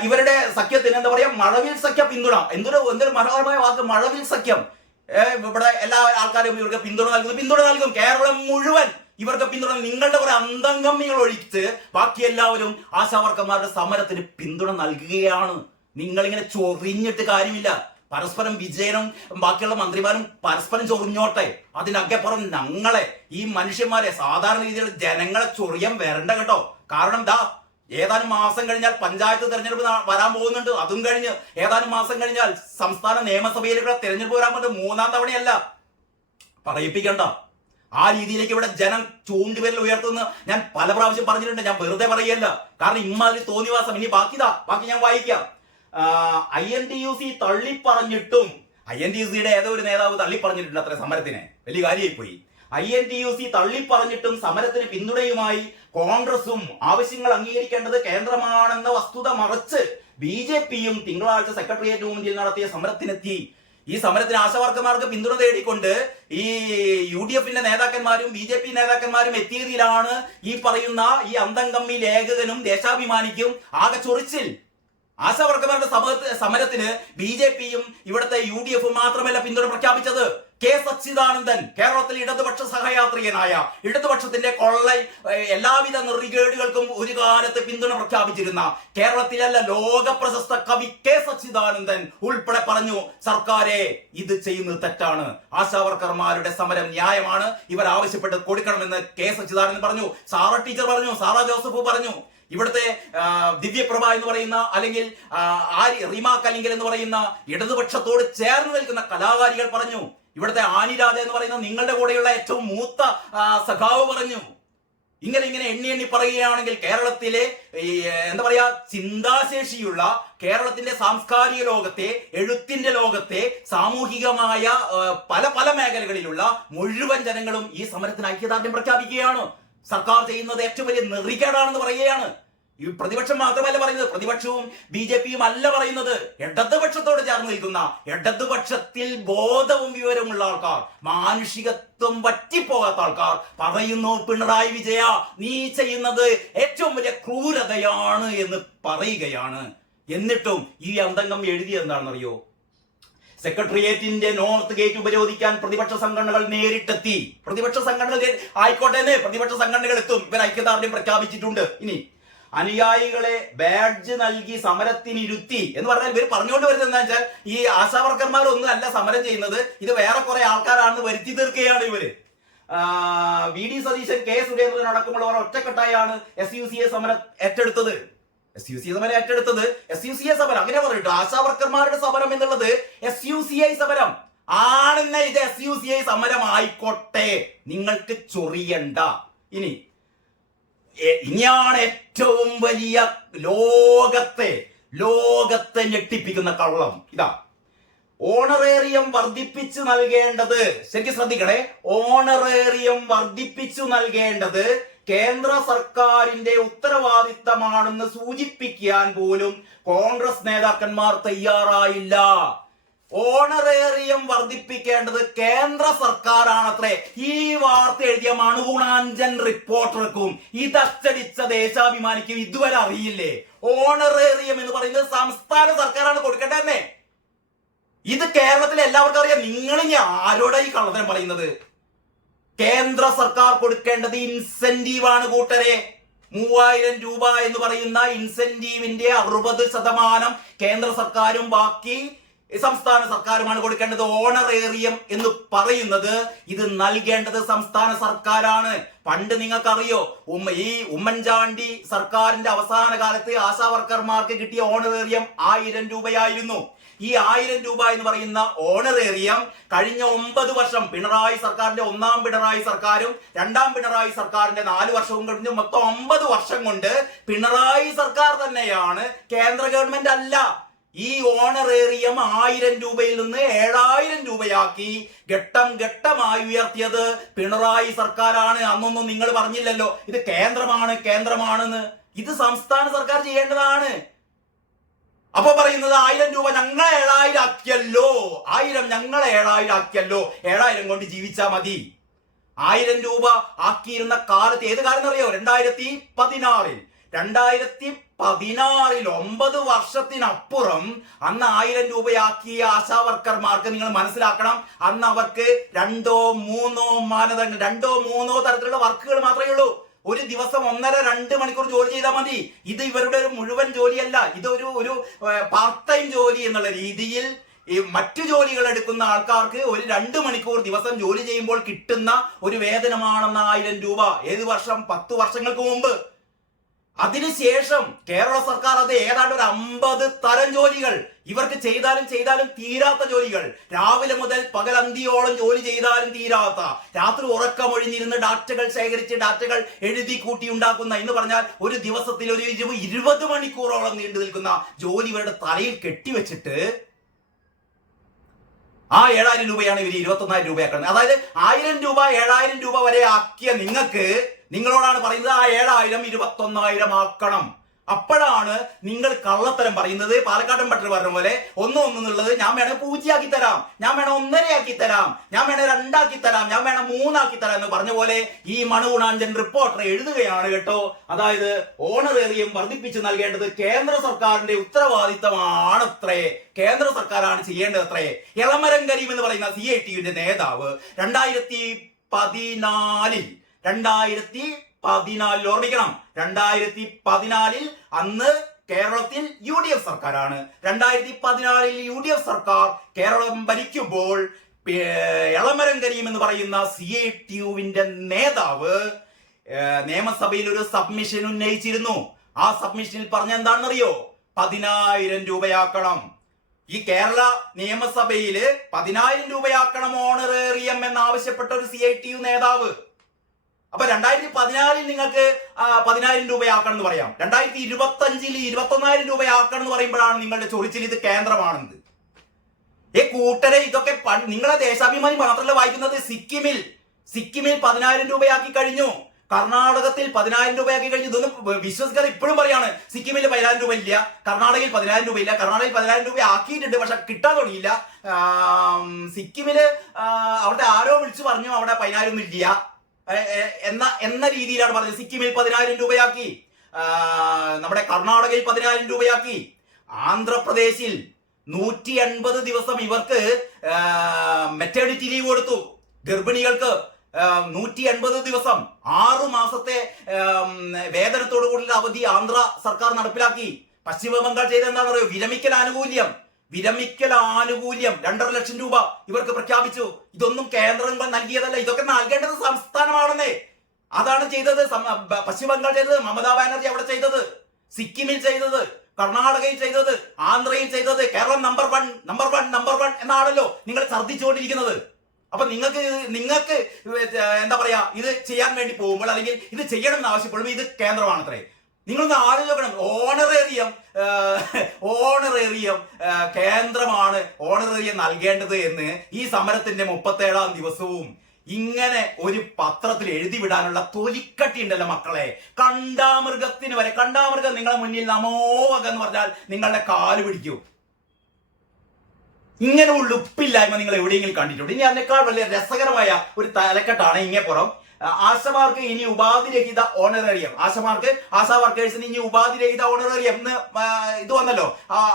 ഇവരുടെ സഖ്യത്തിന് എന്താ പറയാ, മഴവിൽ സഖ്യ പിന്തുണ. എന്തൊരു മനോഹരമായ വാക്ക്, മഴവിൽ സഖ്യം. ഇവിടെ എല്ലാ ആൾക്കാരും ഇവർക്ക് പിന്തുണ നൽകും. കേരളം മുഴുവൻ ഇവർക്ക് പിന്തുണ. നിങ്ങളുടെ കുറെ അന്തംഗമ്മികൾ ഒഴിച്ച് ബാക്കി എല്ലാവരും ആശാവർക്കന്മാരുടെ സമരത്തിന് പിന്തുണ നൽകുകയാണ്. നിങ്ങളിങ്ങനെ ചൊറിഞ്ഞിട്ട് കാര്യമില്ല. പരസ്പരം വിജയനും ബാക്കിയുള്ള മന്ത്രിമാരും പരസ്പരം ചൊറിഞ്ഞോട്ടെ. അതിനകപ്പുറം ഞങ്ങളെ ഈ മനുഷ്യന്മാരെ സാധാരണ രീതിയിൽ ജനങ്ങളെ ചൊറിയാൻ വരണ്ട കേട്ടോ. കാരണം ഏതാനും മാസം കഴിഞ്ഞാൽ പഞ്ചായത്ത് തെരഞ്ഞെടുപ്പ് വരാൻ പോകുന്നുണ്ട്. അതും കഴിഞ്ഞ് ഏതാനും മാസം കഴിഞ്ഞാൽ സംസ്ഥാന നിയമസഭയിലേക്കുള്ള തെരഞ്ഞെടുപ്പ് വരാൻ പോകുന്നത് 3ാം തവണയല്ല. പറയിപ്പിക്കണ്ട. ആ രീതിയിലേക്ക് ഇവിടെ ജനം ചൂണ്ടുവിരൽ ഉയർത്തുന്ന ഞാൻ പല പ്രാവശ്യം പറഞ്ഞിട്ടുണ്ട്. ഞാൻ വെറുതെ പറയല്ല. കാരണം ഇമ്മാതിരി തോന്നിവാസം. ഇനി ബാക്കി ഞാൻ വായിക്കാം. INTUC തള്ളിപ്പറഞ്ഞിട്ടും INTUCയുടെ ഏതോ ഒരു നേതാവ് തള്ളിപ്പറഞ്ഞിട്ടുണ്ട് അത്ര സമരത്തിന്. വലിയ കാര്യമായി പോയി. INTUC തള്ളിപ്പറഞ്ഞിട്ടും സമരത്തിന് പിന്തുണയുമായി കോൺഗ്രസും ആവശ്യങ്ങൾ അംഗീകരിക്കേണ്ടത് കേന്ദ്രമാണെന്ന വസ്തുത മറച്ച് BJPയും തിങ്കളാഴ്ച സെക്രട്ടേറിയറ്റ് മുന്നിൽ നടത്തിയ സമരത്തിനെത്തി. ഈ സമരത്തിന് ആശാവർക്കന്മാർക്ക് പിന്തുണ തേടിക്കൊണ്ട് ഈ UDFന്റെ നേതാക്കന്മാരും BJP നേതാക്കന്മാരും എത്തിയതിലാണ് ഈ പറയുന്ന ഈ അന്തംഗമ്മി ലേഖകനും ദേശാഭിമാനിക്കും ആകെ ചൊറിച്ചിൽ. ആശാവർക്കന്മാരുടെ സമരത്തിന് BJPയും ഇവിടുത്തെ UDFും മാത്രമല്ല പിന്തുണ പ്രഖ്യാപിച്ചത്. കെ സച്ചിദാനന്ദൻ, കേരളത്തിലെ ഇടതുപക്ഷ സഹയാത്രികനായ, ഇടതുപക്ഷത്തിന്റെ എല്ലാവിധ നെറികേടുകൾക്കും ഒരു കാലത്ത് പിന്തുണ പ്രഖ്യാപിച്ചിരുന്ന കേരളത്തിലല്ല ലോക പ്രശസ്ത കവി കെ സച്ചിദാനന്ദൻ ഉൾപ്പെടെ പറഞ്ഞു, സർക്കാരെ ഇത് ചെയ്യുന്നത് തെറ്റാണ്, ആശാവർക്കർമാരുടെ സമരം ന്യായമാണ്, ഇവർ ആവശ്യപ്പെട്ട് കൊടുക്കണമെന്ന് കെ സച്ചിദാനന്ദൻ പറഞ്ഞു. സാറ ടീച്ചർ പറഞ്ഞു, സാറ ജോസഫ് പറഞ്ഞു. ഇവിടുത്തെ ദിവ്യപ്രഭ എന്ന് പറയുന്ന അല്ലെങ്കിൽ റീമ കലിംഗൽ എന്ന് പറയുന്ന ഇടതുപക്ഷത്തോട് ചേർന്ന് നിൽക്കുന്ന കലാകാരികൾ പറഞ്ഞു. ഇവിടുത്തെ ആനിരാജ എന്ന് പറയുന്ന നിങ്ങളുടെ കൂടെയുള്ള ഏറ്റവും മൂത്ത സഖാവ് പറഞ്ഞു. ഇങ്ങനെ എണ്ണി പറയുകയാണെങ്കിൽ കേരളത്തിലെ എന്താ പറയാ ചിന്താശേഷിയുള്ള കേരളത്തിന്റെ സാംസ്കാരിക ലോകത്തെ, എഴുത്തിന്റെ ലോകത്തെ, സാമൂഹികമായ പല മേഖലകളിലുള്ള മുഴുവൻ ജനങ്ങളും ഈ സമരത്തിന് ഐക്യദാർഢ്യം പ്രഖ്യാപിക്കുകയാണ്. സർക്കാർ ചെയ്യുന്നത് ഏറ്റവും വലിയ നെറികേടാണെന്ന് പറയുകയാണ്. ഈ പ്രതിപക്ഷം മാത്രമല്ല പറയുന്നത്, പ്രതിപക്ഷവും BJPയും അല്ല പറയുന്നത്. ഇടതുപക്ഷത്തോട് ചേർന്ന് നിൽക്കുന്ന, ഇടതുപക്ഷത്തിൽ ബോധവും വിവരമുള്ള ആൾക്കാർ, മാനുഷികത്വം വറ്റിപ്പോകാത്ത ആൾക്കാർ പറയുന്നു, പിണറായി വിജയ നീ ചെയ്യുന്നത് ഏറ്റവും വലിയ ക്രൂരതയാണ് എന്ന് പറയുകയാണ്. എന്നിട്ടും ഈ അന്തംഗം എഴുതിയത് എന്താണെന്നറിയോ? സെക്രട്ടേറിയറ്റിന്റെ നോർത്ത് ഗേറ്റ് ഉപരോധിക്കാൻ പ്രതിപക്ഷ സംഘടനകൾ നേരിട്ടെത്തി. പ്രതിപക്ഷ സംഘടനകൾ ആയിക്കോട്ടെ, പ്രതിപക്ഷ സംഘടനകൾ എത്തും. ഇവർ ഐക്യദാർഢ്യം പ്രഖ്യാപിച്ചിട്ടുണ്ട്. ഇനി അനുയായികളെ ബാഡ്ജ് നൽകി സമരത്തിനിരുത്തി എന്ന് പറഞ്ഞാൽ ഇവർ പറഞ്ഞുകൊണ്ട് വരുന്നത് എന്താ വെച്ചാൽ ഈ ആശാവർക്കർമാരൊന്നും അല്ല സമരം ചെയ്യുന്നത്, ഇത് വേറെ കുറെ ആൾക്കാരാണെന്ന് വരുത്തി തീർക്കുകയാണ് ഇവര്. VD സതീശൻ, K സുരേന്ദ്രൻ അടക്കമുള്ളവർ ഒറ്റക്കെട്ടായാണ് SUCA സമരം ഏറ്റെടുത്തത്. SUCA സമരം അങ്ങനെ പറഞ്ഞിട്ട് ആശാവർക്കർമാരുടെ സമരം എന്നുള്ളത് SUCI സമരം ആണെന്ന്. ഇത് SUCI സമരം ആയിക്കോട്ടെ, നിങ്ങൾക്ക് ചൊറിയണ്ട. ഇനിയാണ് ഏറ്റവും വലിയ ലോകത്തെ ഞെട്ടിപ്പിക്കുന്ന കള്ളം. ഇതാ, ഓണറേറിയം വർദ്ധിപ്പിച്ചു നൽകേണ്ടത്, ശരിക്കും ശ്രദ്ധിക്കണേ, ഓണറേറിയം വർദ്ധിപ്പിച്ചു നൽകേണ്ടത് കേന്ദ്ര സർക്കാരിന്റെ ഉത്തരവാദിത്തമാണെന്ന് സൂചിപ്പിക്കാൻ പോലും കോൺഗ്രസ് നേതാക്കന്മാർ തയ്യാറായില്ല. ഓണറേറിയം വർദ്ധിപ്പിക്കേണ്ടത് കേന്ദ്ര സർക്കാരാണത്രേ. ഈ വാർത്ത എഴുതിയ മണുഗുണാഞ്ചൻ റിപ്പോർട്ടർക്കും ഇതച്ചടിച്ച ദേശാഭിമാനിക്കും ഇതുവരെ അറിയില്ലേ? ഓണറേറിയം എന്ന് പറയുന്നത് സംസ്ഥാന സർക്കാരാണ് കൊടുക്കേണ്ടതെന്നേ. ഇത് കേരളത്തിലെ എല്ലാവർക്കും അറിയാം. നിങ്ങൾ ഇനി ആരോടാ ഈ കള്ളത്തരം പറയുന്നത്? കേന്ദ്ര സർക്കാർ കൊടുക്കേണ്ടത് ഇൻസെന്റീവാണ് കൂട്ടരെ. 3000 രൂപ എന്ന് പറയുന്ന ഇൻസെന്റീവിന്റെ 60% കേന്ദ്ര സർക്കാരും ബാക്കി സംസ്ഥാന സർക്കാരുമാണ് കൊടുക്കേണ്ടത്. ഓണറേറിയം എന്ന് പറയുന്നത് ഇത് നൽകേണ്ടത് സംസ്ഥാന സർക്കാരാണ്. പണ്ട് നിങ്ങൾക്കറിയോ, ഈ ഉമ്മൻചാണ്ടി സർക്കാരിന്റെ അവസാന കാലത്ത് ആശാവർക്കർമാർക്ക് കിട്ടിയ ഓണറേറിയം 1000 രൂപയായിരുന്നു. ഈ 1000 രൂപ എന്ന് പറയുന്ന ഓണറേറിയം കഴിഞ്ഞ 9 വർഷം പിണറായി സർക്കാരിന്റെ 1ാം പിണറായി സർക്കാരും 2ാം പിണറായി സർക്കാരിന്റെ 4 വർഷവും കഴിഞ്ഞ് മൊത്തം 9 വർഷം കൊണ്ട് പിണറായി സർക്കാർ തന്നെയാണ്, കേന്ദ്ര ഗവൺമെന്റ് അല്ല, ഈ ഓണറേറിയം 1000 രൂപയിൽ നിന്ന് 7000 രൂപയാക്കി ഘട്ടം ഘട്ടമായി ഉയർത്തിയത് പിണറായി സർക്കാരാണ്. അന്നൊന്നും നിങ്ങൾ പറഞ്ഞില്ലല്ലോ ഇത് കേന്ദ്രമാണെന്ന്. ഇത് സംസ്ഥാന സർക്കാർ ചെയ്യേണ്ടതാണ്. അപ്പൊ പറയുന്നത് 1000 രൂപ ഞങ്ങളെ 7000 ആക്കിയല്ലോ, 1000 ഞങ്ങളെ 7000 ആക്കിയല്ലോ, 7000 കൊണ്ട് ജീവിച്ചാ മതി. 1000 രൂപ ആക്കിയിരുന്ന കാലത്ത്, ഏത് കാലം എന്നറിയോ? 2016 16 9 വർഷത്തിനപ്പുറം അന്ന് 1000 രൂപയാക്കിയ ആശാ വർക്കർമാർക്ക് നിങ്ങൾ മനസ്സിലാക്കണം, അന്ന് അവർക്ക് രണ്ടോ മൂന്നോ തരത്തിലുള്ള വർക്കുകൾ മാത്രമേ ഉള്ളൂ. ഒരു ദിവസം 1.5-2 മണിക്കൂർ ജോലി ചെയ്താൽ മതി. ഇത് ഇവരുടെ ഒരു മുഴുവൻ ജോലിയല്ല, ഇതൊരു പാർട്ട് ടൈം ജോലി എന്നുള്ള രീതിയിൽ ഈ മറ്റു ജോലികൾ എടുക്കുന്ന ആൾക്കാർക്ക് ഒരു 2 മണിക്കൂർ ദിവസം ജോലി ചെയ്യുമ്പോൾ കിട്ടുന്ന ഒരു വേതനമാണെന്ന് 1000 രൂപ. ഏത് വർഷം? 10 വർഷങ്ങൾക്ക് മുമ്പ്. അതിനുശേഷം കേരള സർക്കാർ അത് ഏതാണ്ട് ഒരു 50 തരം ജോലികൾ, ഇവർക്ക് ചെയ്താലും തീരാത്ത ജോലികൾ, രാവിലെ മുതൽ പകലന്തിയോളം ജോലി ചെയ്താലും തീരാത്ത, രാത്രി ഉറക്കമൊഴിഞ്ഞിരുന്ന് ഡാറ്റകൾ ശേഖരിച്ച് ഡാറ്റകൾ എഴുതി കൂട്ടി ഉണ്ടാക്കുന്ന, എന്ന് പറഞ്ഞാൽ ഒരു ദിവസത്തിൽ ഒരു 20 മണിക്കൂറോളം നീണ്ടു നിൽക്കുന്ന ജോലി ഇവരുടെ തലയിൽ കെട്ടിവെച്ചിട്ട് ആ 7000 രൂപയാണ് ഇവർ 21000 രൂപയാക്കുന്നത്. അതായത് 1000 രൂപ 7000 രൂപ വരെ ആക്കിയ നിങ്ങളോടാണ് പറയുന്നത് ആ 7000 21000 ആക്കണം. അപ്പോഴാണ് നിങ്ങൾ കള്ളത്തരം പറയുന്നത്. പാലക്കാടൻ പട്ടർ പറഞ്ഞ പോലെ ഒന്നുള്ളത് ഞാൻ വേണേ 0 ആക്കി തരാം, ഞാൻ വേണേ 1.5 ആക്കി തരാം, ഞാൻ വേണേ 2 ആക്കി തരാം, ഞാൻ വേണേ 3 ആക്കി തരാം എന്ന് പറഞ്ഞ പോലെ ഈ മണുഗുണാഞ്ചൻ റിപ്പോർട്ടർ എഴുതുകയാണ് കേട്ടോ. അതായത് ഓണറേറിയം വർദ്ധിപ്പിച്ചു നൽകേണ്ടത് കേന്ദ്ര സർക്കാരിന്റെ ഉത്തരവാദിത്തമാണത്രേ, കേന്ദ്ര സർക്കാരാണ് ചെയ്യേണ്ടതത്രേ. എളമരം കരീം എന്ന് പറയുന്ന CITUവിന്റെ നേതാവ് 2014 ഓർമ്മിക്കണം, 2014 അന്ന് കേരളത്തിൽ UDF സർക്കാരാണ്. 2014 UDF സർക്കാർ കേരളം ഭരിക്കുമ്പോൾ എളമരം കരീം എന്ന് പറയുന്ന CITUവിന്റെ നേതാവ് നിയമസഭയിൽ ഒരു സബ്മിഷൻ ഉന്നയിച്ചിരുന്നു. ആ സബ്മിഷനിൽ പറഞ്ഞ എന്താണെന്നറിയോ? 10000 രൂപയാക്കണം. ഈ കേരള നിയമസഭയില് 10000 രൂപയാക്കണം ഓണറേറിയം എന്നാവശ്യപ്പെട്ട ഒരു CITU നേതാവ്. അപ്പൊ 2014 നിങ്ങൾക്ക് 10000 രൂപയാക്കണം എന്ന് പറയാം, 2025 21000 രൂപയാക്കണം എന്ന് പറയുമ്പോഴാണ് നിങ്ങളുടെ ചൊറിച്ചിൽ ഇത് കേന്ദ്രമാണെന്ന്. കൂട്ടരെ, ഇതൊക്കെ നിങ്ങളെ ദേശാഭിമാനി മാത്രമല്ല വായിക്കുന്നത്. സിക്കിമിൽ 10000 രൂപയാക്കി കഴിഞ്ഞു, കർണാടകത്തിൽ 10000 രൂപയാക്കി കഴിഞ്ഞു. ഇതൊന്നും വിശ്വസിക്കാതെ ഇപ്പോഴും പറയാണ് സിക്കിമിൽ 10000 രൂപ ഇല്ല, കർണാടകയിൽ 10000 രൂപ ഇല്ല. കർണാടകയിൽ 10000 രൂപ ആക്കിയിട്ടുണ്ട്, പക്ഷെ കിട്ടാൻ തുടങ്ങിയില്ല. സിക്കിമില് അവിടെ ആരോ വിളിച്ചു പറഞ്ഞു അവിടെ 10000 ഒന്നും ഇല്ല എന്ന രീതിയിലാണ് പറഞ്ഞത്. സിക്കിമിൽ 10000 രൂപയാക്കി, നമ്മുടെ കർണാടകയിൽ 10000 രൂപയാക്കി, ആന്ധ്രാപ്രദേശിൽ 180 ദിവസം ഇവർക്ക് മെറ്റേണിറ്റി ലീവ് കൊടുത്തു. ഗർഭിണികൾക്ക് 180 ദിവസം 6 മാസത്തെ വേതനത്തോടു കൂടിയുള്ള അവധി ആന്ധ്ര സർക്കാർ നടപ്പിലാക്കി. പശ്ചിമ ബംഗാൾ ചെയ്ത എന്താണെന്ന് പറയുക? വിരമിക്കൽ ആനുകൂല്യം 2.5 ലക്ഷം രൂപ ഇവർക്ക് പ്രഖ്യാപിച്ചു. ഇതൊന്നും കേന്ദ്രം നൽകിയതല്ല, ഇതൊക്കെ നൽകേണ്ടത് സംസ്ഥാനമാണെന്നേ. അതാണ് ചെയ്തത് പശ്ചിമ ബംഗാൾ ചെയ്തത്, മമതാ ബാനർജി അവിടെ ചെയ്തത്, സിക്കിമിൽ ചെയ്തത്, കർണാടകയിൽ ചെയ്തത്, ആന്ധ്രയിൽ ചെയ്തത്. കേരളം നമ്പർ വൺ എന്നാണല്ലോ നിങ്ങൾ ഛർദ്ദിച്ചുകൊണ്ടിരിക്കുന്നത്. അപ്പൊ നിങ്ങൾക്ക് എന്താ പറയാ, ഇത് ചെയ്യാൻ വേണ്ടി പോകുമ്പോൾ അല്ലെങ്കിൽ ഇത് ചെയ്യണം എന്ന് ആവശ്യപ്പെടുമ്പോൾ ഇത് കേന്ദ്രമാണത്രേ. നിങ്ങളൊന്ന് ആലോചിക്കണം. ഓണറേറിയം കേന്ദ്രമാണ് ഓണറേറിയം നൽകേണ്ടത് എന്ന് ഈ സമരത്തിന്റെ 37ാം ദിവസവും ഇങ്ങനെ ഒരു പത്രത്തിൽ എഴുതി വിടാനുള്ള തൊലിക്കട്ടി ഉണ്ടല്ലോ മക്കളെ. കണ്ടാമൃഗം നിങ്ങളെ മുന്നിൽ നമോവക എന്ന് പറഞ്ഞാൽ നിങ്ങളുടെ കാല് പിടിക്കൂ. ഇങ്ങനെ ഉളുപ്പില്ലായ്മ നിങ്ങൾ എവിടെയെങ്കിലും കണ്ടിട്ടുണ്ട്? ഇനി അതിനേക്കാൾ വലിയ രസകരമായ ഒരു തലക്കെട്ടാണ് ഇങ്ങേപ്പുറം. ആശമാർക്ക് ഇനി ഉപാധിരഹിത ഓണറേറിയം, ആശാ വർക്കേഴ്സിന് ഇനി ഉപാധിരഹിത ഓണറേറിയം എന്ന് ഇത് വന്നല്ലോ,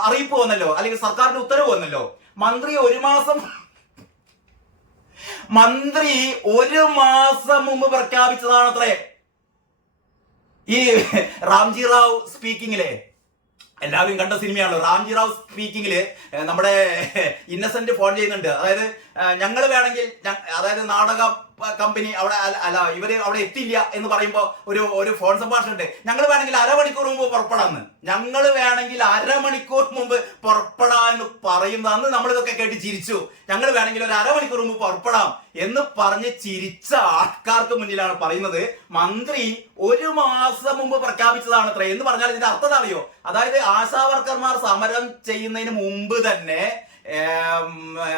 അറിയിപ്പ് വന്നല്ലോ, അല്ലെങ്കിൽ സർക്കാരിന്റെ ഉത്തരവ് വന്നല്ലോ. മന്ത്രി ഒരു മാസം മുമ്പ് പ്രഖ്യാപിച്ചതാണത്രേ. ഈ റാംജി റാവു സ്പീക്കിങ്ങിലെ, എല്ലാവരും കണ്ട സിനിമയാണല്ലോ റാംജി റാവു സ്പീക്കിങ്ങില് നമ്മുടെ ഇന്നസെന്റ് ഫോൺ ചെയ്യുന്നുണ്ട്. അതായത് ഞങ്ങൾ വേണമെങ്കിൽ, അതായത് നാടക കമ്പനി ഇവര് അവിടെ എത്തില്ല എന്ന് പറയുമ്പോ ഒരു ഫോൺ സംഭാഷണം ഉണ്ട്. ഞങ്ങൾ വേണമെങ്കിൽ അരമണിക്കൂർ മുമ്പ് പുറപ്പെടാന്ന്, പുറപ്പെടാന്ന് പറയുന്നത് അന്ന് നമ്മളിതൊക്കെ കേട്ട് ചിരിച്ചു. ഞങ്ങൾ വേണമെങ്കിൽ ഒരു അരമണിക്കൂർ മുമ്പ് പുറപ്പെടാം എന്ന് പറഞ്ഞ് ചിരിച്ച ആൾക്കാർക്ക് മുന്നിലാണ് പറയുന്നത് മന്ത്രി ഒരു മാസം മുമ്പ് പ്രഖ്യാപിച്ചതാണ് അത്ര. എന്ന് പറഞ്ഞാൽ ഇതിന്റെ അർത്ഥം അറിയോ? അതായത് ആശാ വർക്കർമാർ സമരം ചെയ്യുന്നതിന് മുമ്പ് തന്നെ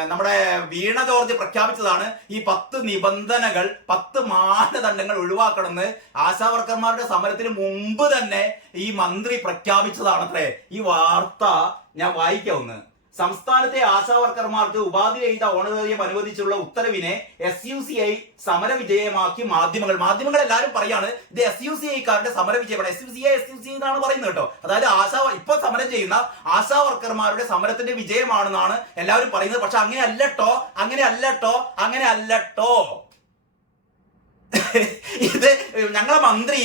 നമ്മുടെ വീണ ജോർജ് പ്രഖ്യാപിച്ചതാണ് ഈ 10 നിബന്ധനകൾ, 10 മാനദണ്ഡങ്ങൾ ഒഴിവാക്കണമെന്ന്. ആശാ വർക്കർമാരുടെ സമരത്തിന് മുമ്പ് തന്നെ ഈ മന്ത്രി പ്രഖ്യാപിച്ചതാണത്രേ. ഈ വാർത്ത ഞാൻ വായിക്കാവുന്ന സംസ്ഥാനത്തെ ആശാ വർക്കർമാർക്ക് ഉപാധിരഹിത ഓണറേറിയം അനുവദിച്ചുള്ള ഉത്തരവിനെ SUCI സമര വിജയമാക്കി മാധ്യമങ്ങൾ എല്ലാവരും പറയാണ് ഇത് SUCIക്കാരുടെ സമര വിജയമാണ്. SUCI എന്നാണ് പറയുന്നത് കേട്ടോ. അതായത് ഇപ്പൊ സമരം ചെയ്യുന്ന ആശാ വർക്കർമാരുടെ സമരത്തിന്റെ വിജയമാണെന്നാണ് എല്ലാവരും പറയുന്നത്. പക്ഷെ അങ്ങനെ അല്ലട്ടോ. ഇത് ഞങ്ങളെ മന്ത്രി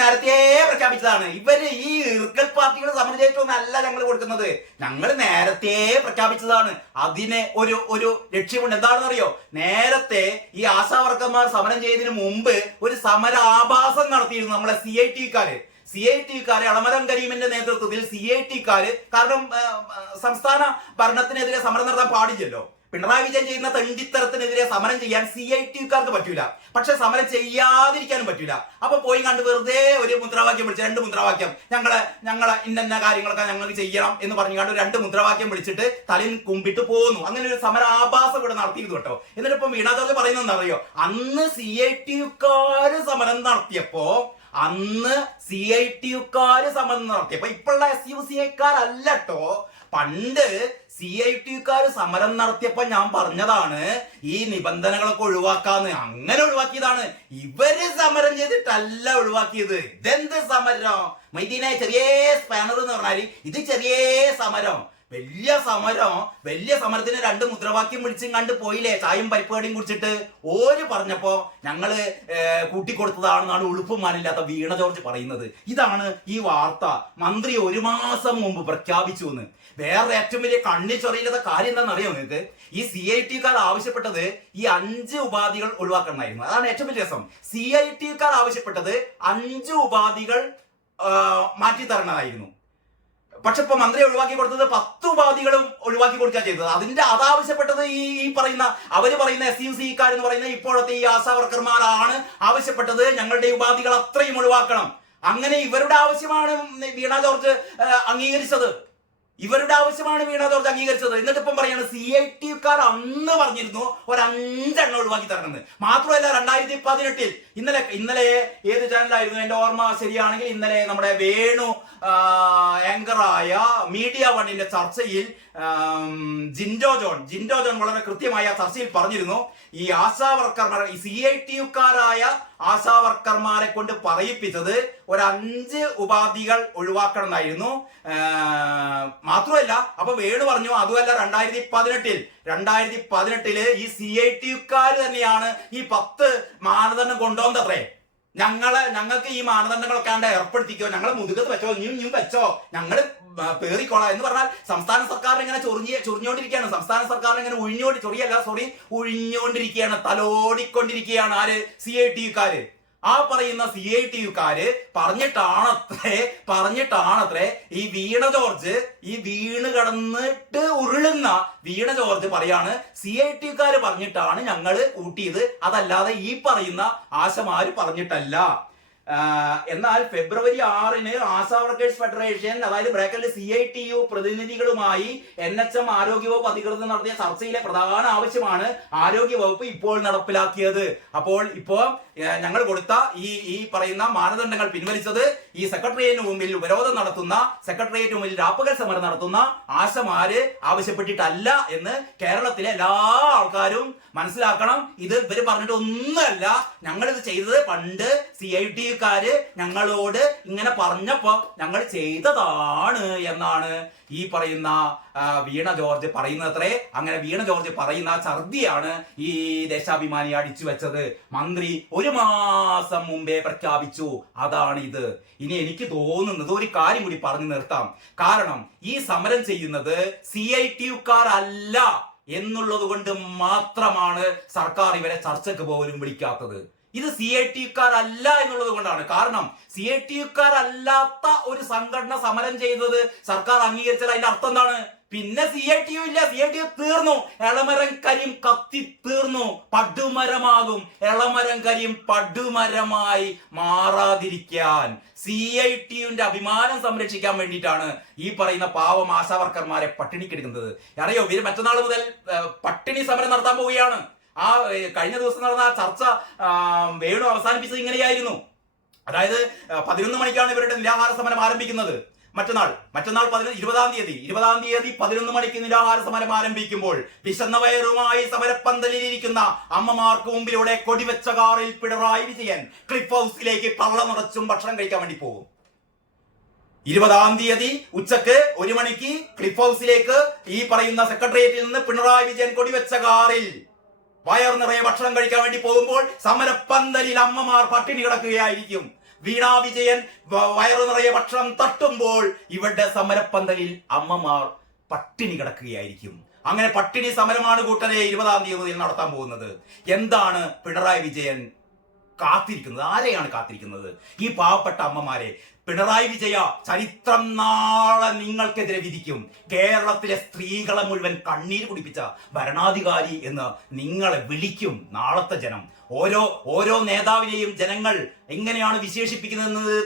നേരത്തെ പ്രഖ്യാപിച്ചതാണ്. ഇവര് ഈ ഇർക്കൽ പാർട്ടികൾ സമരം ചെയ്തിട്ടൊന്നല്ല ഞങ്ങൾ കൊടുക്കുന്നത്, ഞങ്ങൾ നേരത്തെ പ്രഖ്യാപിച്ചതാണ്. അതിന് ഒരു ലക്ഷ്യമുണ്ട്. എന്താണെന്നറിയോ? നേരത്തെ ഈ ആശാ വർക്കർമാർ സമരം ചെയ്തതിന് മുമ്പ് ഒരു സമരാഭാസം നടത്തിയിരുന്നു നമ്മളെ CIT-ക്കാര് അളമരം കരീമിന്റെ നേതൃത്വത്തിൽ CIT-ക്കാര്, കാരണം സംസ്ഥാന ഭരണത്തിനെതിരെ സമരം നടത്താൻ പാടില്ലല്ലോ. പിണറായി വിജയൻ ചെയ്യുന്ന തെണ്ടിത്തരത്തിനെതിരെ സമരം ചെയ്യാൻ CIT-ക്കാർക്ക് പറ്റൂല, പക്ഷെ സമരം ചെയ്യാതിരിക്കാനും പറ്റൂല. അപ്പൊ പോയി കണ്ട് വെറുതെ ഒരു മുദ്രാവാക്യം വിളിച്ച് 2 മുദ്രാവാക്യം ഞങ്ങളെ ഇന്ന കാര്യങ്ങളൊക്കെ ഞങ്ങൾക്ക് ചെയ്യണം എന്ന് പറഞ്ഞു കണ്ട് 2 മുദ്രാവാക്യം വിളിച്ചിട്ട് തലയിൽ കുമ്പിട്ട് പോന്നു. അങ്ങനെ ഒരു സമരാഭാസം ഇവിടെ നടത്തിയിരുന്നു കേട്ടോ. എന്നിട്ട് ഇപ്പം വീണ ജോർജ് പറയുന്നത് എന്താ അറിയോ? അന്ന് CIT-ക്കാര് സമരം നടത്തിയപ്പോ ഇപ്പോഴുള്ള SUCI-ക്കാരല്ലോ. പണ്ട് CIT-ക്കാര് സമരം നടത്തിയപ്പോ ഞാൻ പറഞ്ഞതാണ് ഈ നിബന്ധനകളൊക്കെ ഒഴിവാക്കാന്ന്. അങ്ങനെ ഒഴിവാക്കിയതാണ്. ഇവര് സമരം ചെയ്തിട്ടല്ല ഒഴിവാക്കിയത്. ഇതെന്ത് സമരം മൈദീനെ? ചെറിയ സ്പാനർ എന്ന് പറഞ്ഞാല് ഇത് ചെറിയ സമരം. വലിയ സമരത്തിന് 2 മുദ്രാവാക്യം വിളിച്ചും കണ്ട് പോയില്ലേ, ചായയും പരിപ്പുകടിയും കുടിച്ചിട്ട്. ഓര് പറഞ്ഞപ്പോ ഞങ്ങള് കൂട്ടിക്കൊടുത്തതാണെന്നാണ് ഉളുപ്പുമാനില്ലാത്ത വീണ ജോർജ് പറയുന്നത്. ഇതാണ് ഈ വാർത്ത. മന്ത്രി 1 മാസം മുമ്പ് പ്രഖ്യാപിച്ചു എന്ന്. വേറെ ഏറ്റവും വലിയ കണ്ണി ചൊറിയില്ലാത്ത കാര്യം എന്താണെന്നറിയോ നിങ്ങൾക്ക്? ഈ CIT-ക്കാർ ആവശ്യപ്പെട്ടത് ഈ 5 ഉപാധികൾ ഒഴിവാക്കണമായിരുന്നു. അതാണ് ഏറ്റവും വലിയ രസം. CIT-ക്കാർ ആവശ്യപ്പെട്ടത് 5 ഉപാധികൾ മാറ്റി തരണമായിരുന്നു. പക്ഷെ ഇപ്പൊ മന്ത്രി ഒഴിവാക്കി കൊടുത്തത് 10 ഉപാധികളും ഒഴിവാക്കി കൊടുക്കുക ചെയ്തത്. അതാവശ്യപ്പെട്ടത് അവര് പറയുന്ന SUCI-ക്കാർ എന്ന് പറയുന്ന ഇപ്പോഴത്തെ ഈ ആശാ വർക്കർമാരാണ് ആവശ്യപ്പെട്ടത്. ഞങ്ങളുടെ ഉപാധികൾ അത്രയും ഒഴിവാക്കണം. അങ്ങനെ ഇവരുടെ ആവശ്യമാണ് വീണ ജോർജ് അംഗീകരിച്ചത്. എന്നിട്ട് ഇപ്പം പറയാണ് CIT-ക്കാർ അന്ന് പറഞ്ഞിരുന്നു ഒരു 5 എണ്ണം ഒഴിവാക്കി തരണമെന്ന്. മാത്രമല്ല 2018 ഇന്നലെ ഏത് ചാനലായിരുന്നു എന്റെ ഓർമ്മ ശരിയാണെങ്കിൽ, ഇന്നലെ നമ്മുടെ വേണു ആങ്കറായ മീഡിയ വണ്ണിന്റെ ചർച്ചയിൽ ജിൻഡോ ജോൺ വളരെ കൃത്യമായി ആ ചർച്ചയിൽ പറഞ്ഞിരുന്നു, ഈ ആശാ വർക്കർമാർ, ഈ CIT-ക്കാരായ ആശാ വർക്കർമാരെ കൊണ്ട് പറയിപ്പിച്ചത് ഒരു 5 ഉപാധികൾ ഒഴിവാക്കണം എന്നായിരുന്നു. മാത്രമല്ല അപ്പൊ വേണു പറഞ്ഞു അതുമല്ല 2018 ഈ CIT-ക്കാർ തന്നെയാണ് ഈ 10 മാനദണ്ഡം കൊണ്ടുവന്നത്രേ. ഞങ്ങൾക്ക് ഈ മാനദണ്ഡങ്ങളൊക്കെ ഏർപ്പെടുത്തിക്കോ, ഞങ്ങളെ മുതുകത്ത് വെച്ചോ, നീ വെച്ചോ, ഞങ്ങള് പേറിക്കോളാം എന്ന് പറഞ്ഞാൽ സംസ്ഥാന സർക്കാർ ഇങ്ങനെ ചൊറിഞ്ഞോണ്ടിരിക്കുകയാണ്. സംസ്ഥാന സർക്കാർ ഇങ്ങനെ ഉഴിഞ്ഞോണ്ടിരിക്കുകയാണ്, തലോടിക്കൊണ്ടിരിക്കുകയാണ്. ആര്? CIT-ക്കാര്. ആ പറയുന്ന CIT-ക്കാര് പറഞ്ഞിട്ടാണത്രേ ഈ വീണ ജോർജ് വീണ് കടന്നിട്ട് ഉരുളുന്ന വീണ ജോർജ് പറയാണ് CIT-ക്കാര് പറഞ്ഞിട്ടാണ് ഞങ്ങള് കൂട്ടിയത്, അതല്ലാതെ ഈ പറയുന്ന ആശമാര് പറഞ്ഞിട്ടല്ല. എന്നാൽ ഫെബ്രുവരി 6-ന് ആശാ വർക്കേഴ്സ് ഫെഡറേഷൻ, അതായത് ബ്രാക്കറ്റിൽ CITU പ്രതിനിധികളുമായി NHM ആരോഗ്യവകുപ്പ് അധികൃതർ നടത്തിയ ചർച്ചയിലെ പ്രധാന ആവശ്യമാണ് ആരോഗ്യവകുപ്പ് ഇപ്പോൾ നടപ്പിലാക്കിയത്. അപ്പോൾ ഇപ്പോ ഞങ്ങൾ കൊടുത്ത ഈ പറയുന്ന മാനദണ്ഡങ്ങൾ പിൻവലിച്ചത് ഈ സെക്രട്ടേറിയറ്റിന് മുമ്പിൽ ഉപരോധം നടത്തുന്ന, സെക്രട്ടേറിയറ്റിന് മുമ്പിൽ രാപ്പകൽ സമരം നടത്തുന്ന ആശമാര് ആവശ്യപ്പെട്ടിട്ടല്ല എന്ന് കേരളത്തിലെ എല്ലാ ആൾക്കാരും മനസ്സിലാക്കണം. ഇത് ഇവര് പറഞ്ഞിട്ട് ഒന്നുമല്ല, ഞങ്ങളിത് ചെയ്തത് പണ്ട് CIT-ക്കാര് ഞങ്ങളോട് ഇങ്ങനെ പറഞ്ഞപ്പോ ഞങ്ങൾ ചെയ്തതാണ് എന്നാണ് ഈ പറയുന്ന വീണ ജോർജ് പറയുന്നത്രേ. അങ്ങനെ വീണ ജോർജ് പറയുന്ന ഛർദിയാണ് ഈ ദേശാഭിമാനി അടിച്ചു വെച്ചത്. മന്ത്രി 1 മാസം മുമ്പേ പ്രഖ്യാപിച്ചു. അതാണ് ഇത്. ഇനി എനിക്ക് തോന്നുന്നത് ഒരു കാര്യം കൂടി പറഞ്ഞു നിർത്താം. കാരണം ഈ സമരം ചെയ്യുന്നത് CIT-ക്കാർ അല്ല എന്നുള്ളത് കൊണ്ട് മാത്രമാണ് സർക്കാർ ഇവരെ ചർച്ചയ്ക്ക് പോലും വിളിക്കാത്തത്. ഇത് CIT-ക്കാർ അല്ല എന്നുള്ളത് കൊണ്ടാണ്. കാരണം CIT-ക്കാർ അല്ലാത്ത ഒരു സംഘടന സമരം ചെയ്തത് സർക്കാർ അംഗീകരിച്ചാൽ അതിന്റെ അർത്ഥം എന്താണ്? പിന്നെ CITU ഇല്ല, CITU തീർന്നു. എളമരം കരിയും കത്തി തീർന്നു, പടുമരമാകും. എളമരം കരിയും പടുമരമായി മാറാതിരിക്കാൻ CITUവിന്റെ അഭിമാനം സംരക്ഷിക്കാൻ വേണ്ടിയിട്ടാണ് ഈ പറയുന്ന പാവം ആശാവർക്കർമാരെ പട്ടിണിക്കെടുക്കുന്നത്. അറിയോ, ഇവര് മറ്റന്നാൾ മുതൽ പട്ടിണി സമരം നടത്താൻ പോവുകയാണ്. കഴിഞ്ഞ ദിവസം നടന്ന ആ ചർച്ച വേണു അവസാനിപ്പിച്ചത് ഇങ്ങനെയായിരുന്നു. അതായത് 11 മണിക്കാണ് ഇവരുടെ നിരാഹാര സമരം ആരംഭിക്കുന്നത്. മറ്റന്നാൾ 20-ാം തീയതി 11 മണിക്ക് നിരാഹാര സമരം ആരംഭിക്കുമ്പോൾ വിശന്ന വയറുമായി സമരപ്പന്തലിലിരിക്കുന്ന അമ്മമാർക്ക് മുമ്പിലൂടെ കൊടിവെച്ച കാറിൽ പിണറായി വിജയൻ ക്ലിഫ് ഹൗസിലേക്ക് കള്ള നിറച്ചും ഭക്ഷണം കഴിക്കാൻ വേണ്ടി പോകും. 20-ാം തീയതി ഉച്ചക്ക് 1 മണിക്ക് ക്ലിഫ് ഹൗസിലേക്ക് ഈ പറയുന്ന സെക്രട്ടേറിയറ്റിൽ നിന്ന് പിണറായി വിജയൻ കൊടിവെച്ച കാറിൽ വയർ നിറയെ ഭക്ഷണം കഴിക്കാൻ വേണ്ടി പോകുമ്പോൾ സമരപ്പന്തലിൽ അമ്മമാർ പട്ടിണി കിടക്കുകയായിരിക്കും. വീണാ വിജയൻ വയറു നിറയെ ഭക്ഷണം തട്ടുമ്പോൾ ഇവരുടെ സമരപ്പന്തലിൽ അമ്മമാർ പട്ടിണി കിടക്കുകയായിരിക്കും. അങ്ങനെ പട്ടിണി സമരമാണ് കൂട്ടരെ 20-ാം തീയതി നടത്താൻ പോകുന്നത്. എന്താണ് പിണറായി വിജയൻ കാത്തിരിക്കുന്നത്? ആരെയാണ് കാത്തിരിക്കുന്നത്? ഈ പാവപ്പെട്ട അമ്മമാരെ. പിണറായി വിജയ, ചരിത്രം നാളെ നിങ്ങൾക്കെതിരെ വിധിക്കും. കേരളത്തിലെ സ്ത്രീകളെ മുഴുവൻ കണ്ണീര് കുടിപ്പിച്ച ഭരണാധികാരി എന്ന് നിങ്ങളെ വിളിക്കും നാളത്തെ ജനം. ഓരോ നേതാവിനെയും ജനങ്ങൾ എങ്ങനെയാണ് വിശേഷിപ്പിക്കുന്നതെന്ന്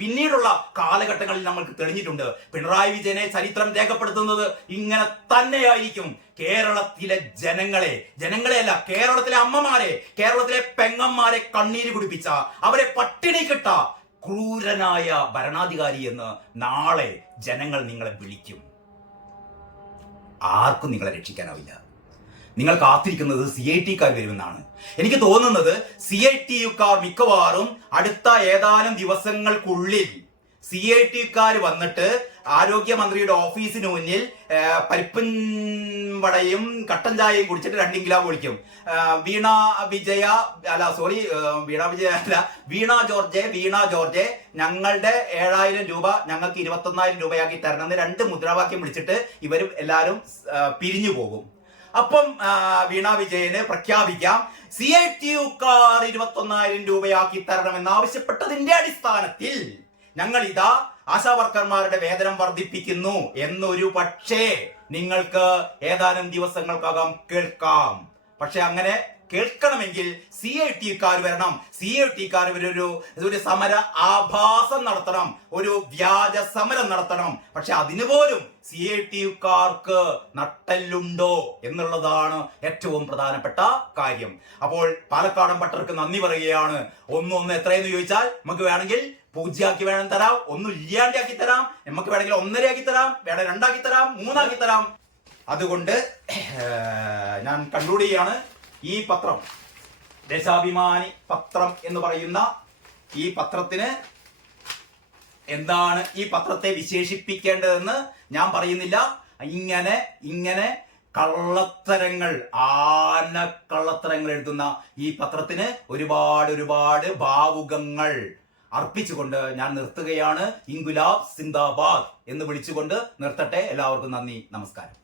പിന്നീടുള്ള കാലഘട്ടങ്ങളിൽ നമ്മൾക്ക് തെളിഞ്ഞിട്ടുണ്ട്. പിണറായി വിജയനെ ചരിത്രം രേഖപ്പെടുത്തുന്നത് ഇങ്ങനെ തന്നെയായിരിക്കും. കേരളത്തിലെ ജനങ്ങളെയല്ല, കേരളത്തിലെ അമ്മമാരെ, കേരളത്തിലെ പെങ്ങന്മാരെ കണ്ണീര് കുടിപ്പിച്ച, അവരെ പട്ടിണി കിട്ട ക്രൂരനായ ഭരണാധികാരി എന്ന് നാളെ ജനങ്ങൾ നിങ്ങളെ വിളിക്കും. ആർക്കും നിങ്ങളെ രക്ഷിക്കാനാവില്ല. നിങ്ങൾ കാത്തിരിക്കുന്നത് CIT-ക്കാർ വരുമെന്നാണ്. എനിക്ക് തോന്നുന്നത് CIT-ക്കാർ മിക്കവാറും അടുത്ത ഏതാനും ദിവസങ്ങൾക്കുള്ളിൽ CIT-ക്കാർ വന്നിട്ട് ആരോഗ്യമന്ത്രിയുടെ ഓഫീസിന് മുന്നിൽ പരിപ്പും വടയും കട്ടൻ ചായയും കുടിച്ചിട്ട് 2 കിലോ പൊളിക്കും. വീണ ജോർജ് ഞങ്ങളുടെ 7,000 രൂപ ഞങ്ങൾക്ക് 21,000 രൂപയാക്കി തരണമെന്ന് 2 മുദ്രാവാക്യം വിളിച്ചിട്ട് ഇവർ എല്ലാവരും പിരിഞ്ഞു പോകും. അപ്പം വീണാ വിജയന് പ്രഖ്യാപിക്കാം, CIT-ക്കാർ 21,000 രൂപയാക്കി തരണമെന്ന് ആവശ്യപ്പെട്ടതിന്റെ അടിസ്ഥാനത്തിൽ ഞങ്ങൾ ഇതാ ആശാവർക്കർമാരുടെ വേതനം വർദ്ധിപ്പിക്കുന്നു എന്നൊരു പക്ഷേ നിങ്ങൾക്ക് ഏതാനും ദിവസങ്ങൾക്കകം കേൾക്കാം. പക്ഷെ അങ്ങനെ കേൾക്കണമെങ്കിൽ CIT-ക്കാർ വരണം. CIT-ക്കാർ ഒരു സമര ആഭാസം നടത്തണം, ഒരു വ്യാജ സമരം നടത്തണം. പക്ഷെ അതിനുപോലും CIT-ക്കാർക്ക് നട്ടെല്ലുണ്ടോ എന്നുള്ളതാണ് ഏറ്റവും പ്രധാനപ്പെട്ട കാര്യം. അപ്പോൾ പാലക്കാടൻ പട്ടർക്ക് നന്ദി പറയുകയാണ്. ഒന്ന് എത്രയെന്ന് ചോദിച്ചാൽ നമുക്ക് വേണമെങ്കിൽ 0 ആക്കി വേണം തരാം, 1 ഇല്ലാണ്ടാക്കി തരാം, നമുക്ക് വേണമെങ്കിൽ 1.5 ആക്കി തരാം, വേണം 2 ആക്കി തരാം, 3 ആക്കി തരാം. അതുകൊണ്ട് ഞാൻ കൺക്ലൂഡ് ചെയ്യാണ്. ഈ പത്രം, ദേശാഭിമാനി പത്രം എന്ന് പറയുന്ന ഈ പത്രത്തിന് എന്താണ് ഈ പത്രത്തെ വിശേഷിപ്പിക്കേണ്ടതെന്ന് ഞാൻ പറയുന്നില്ല. ഇങ്ങനെ കള്ളത്തരങ്ങൾ, കള്ളത്തരങ്ങൾ എഴുതുന്ന ഈ പത്രത്തിന് ഒരുപാട് ഭാവുകങ്ങൾ അർപ്പിച്ചുകൊണ്ട് ഞാൻ നിർത്തുകയാണ്. ഇൻകുലാബ് സിന്ദാബാദ് എന്ന് വിളിച്ചുകൊണ്ട് നിർത്തട്ടെ. എല്ലാവർക്കും നന്ദി, നമസ്കാരം.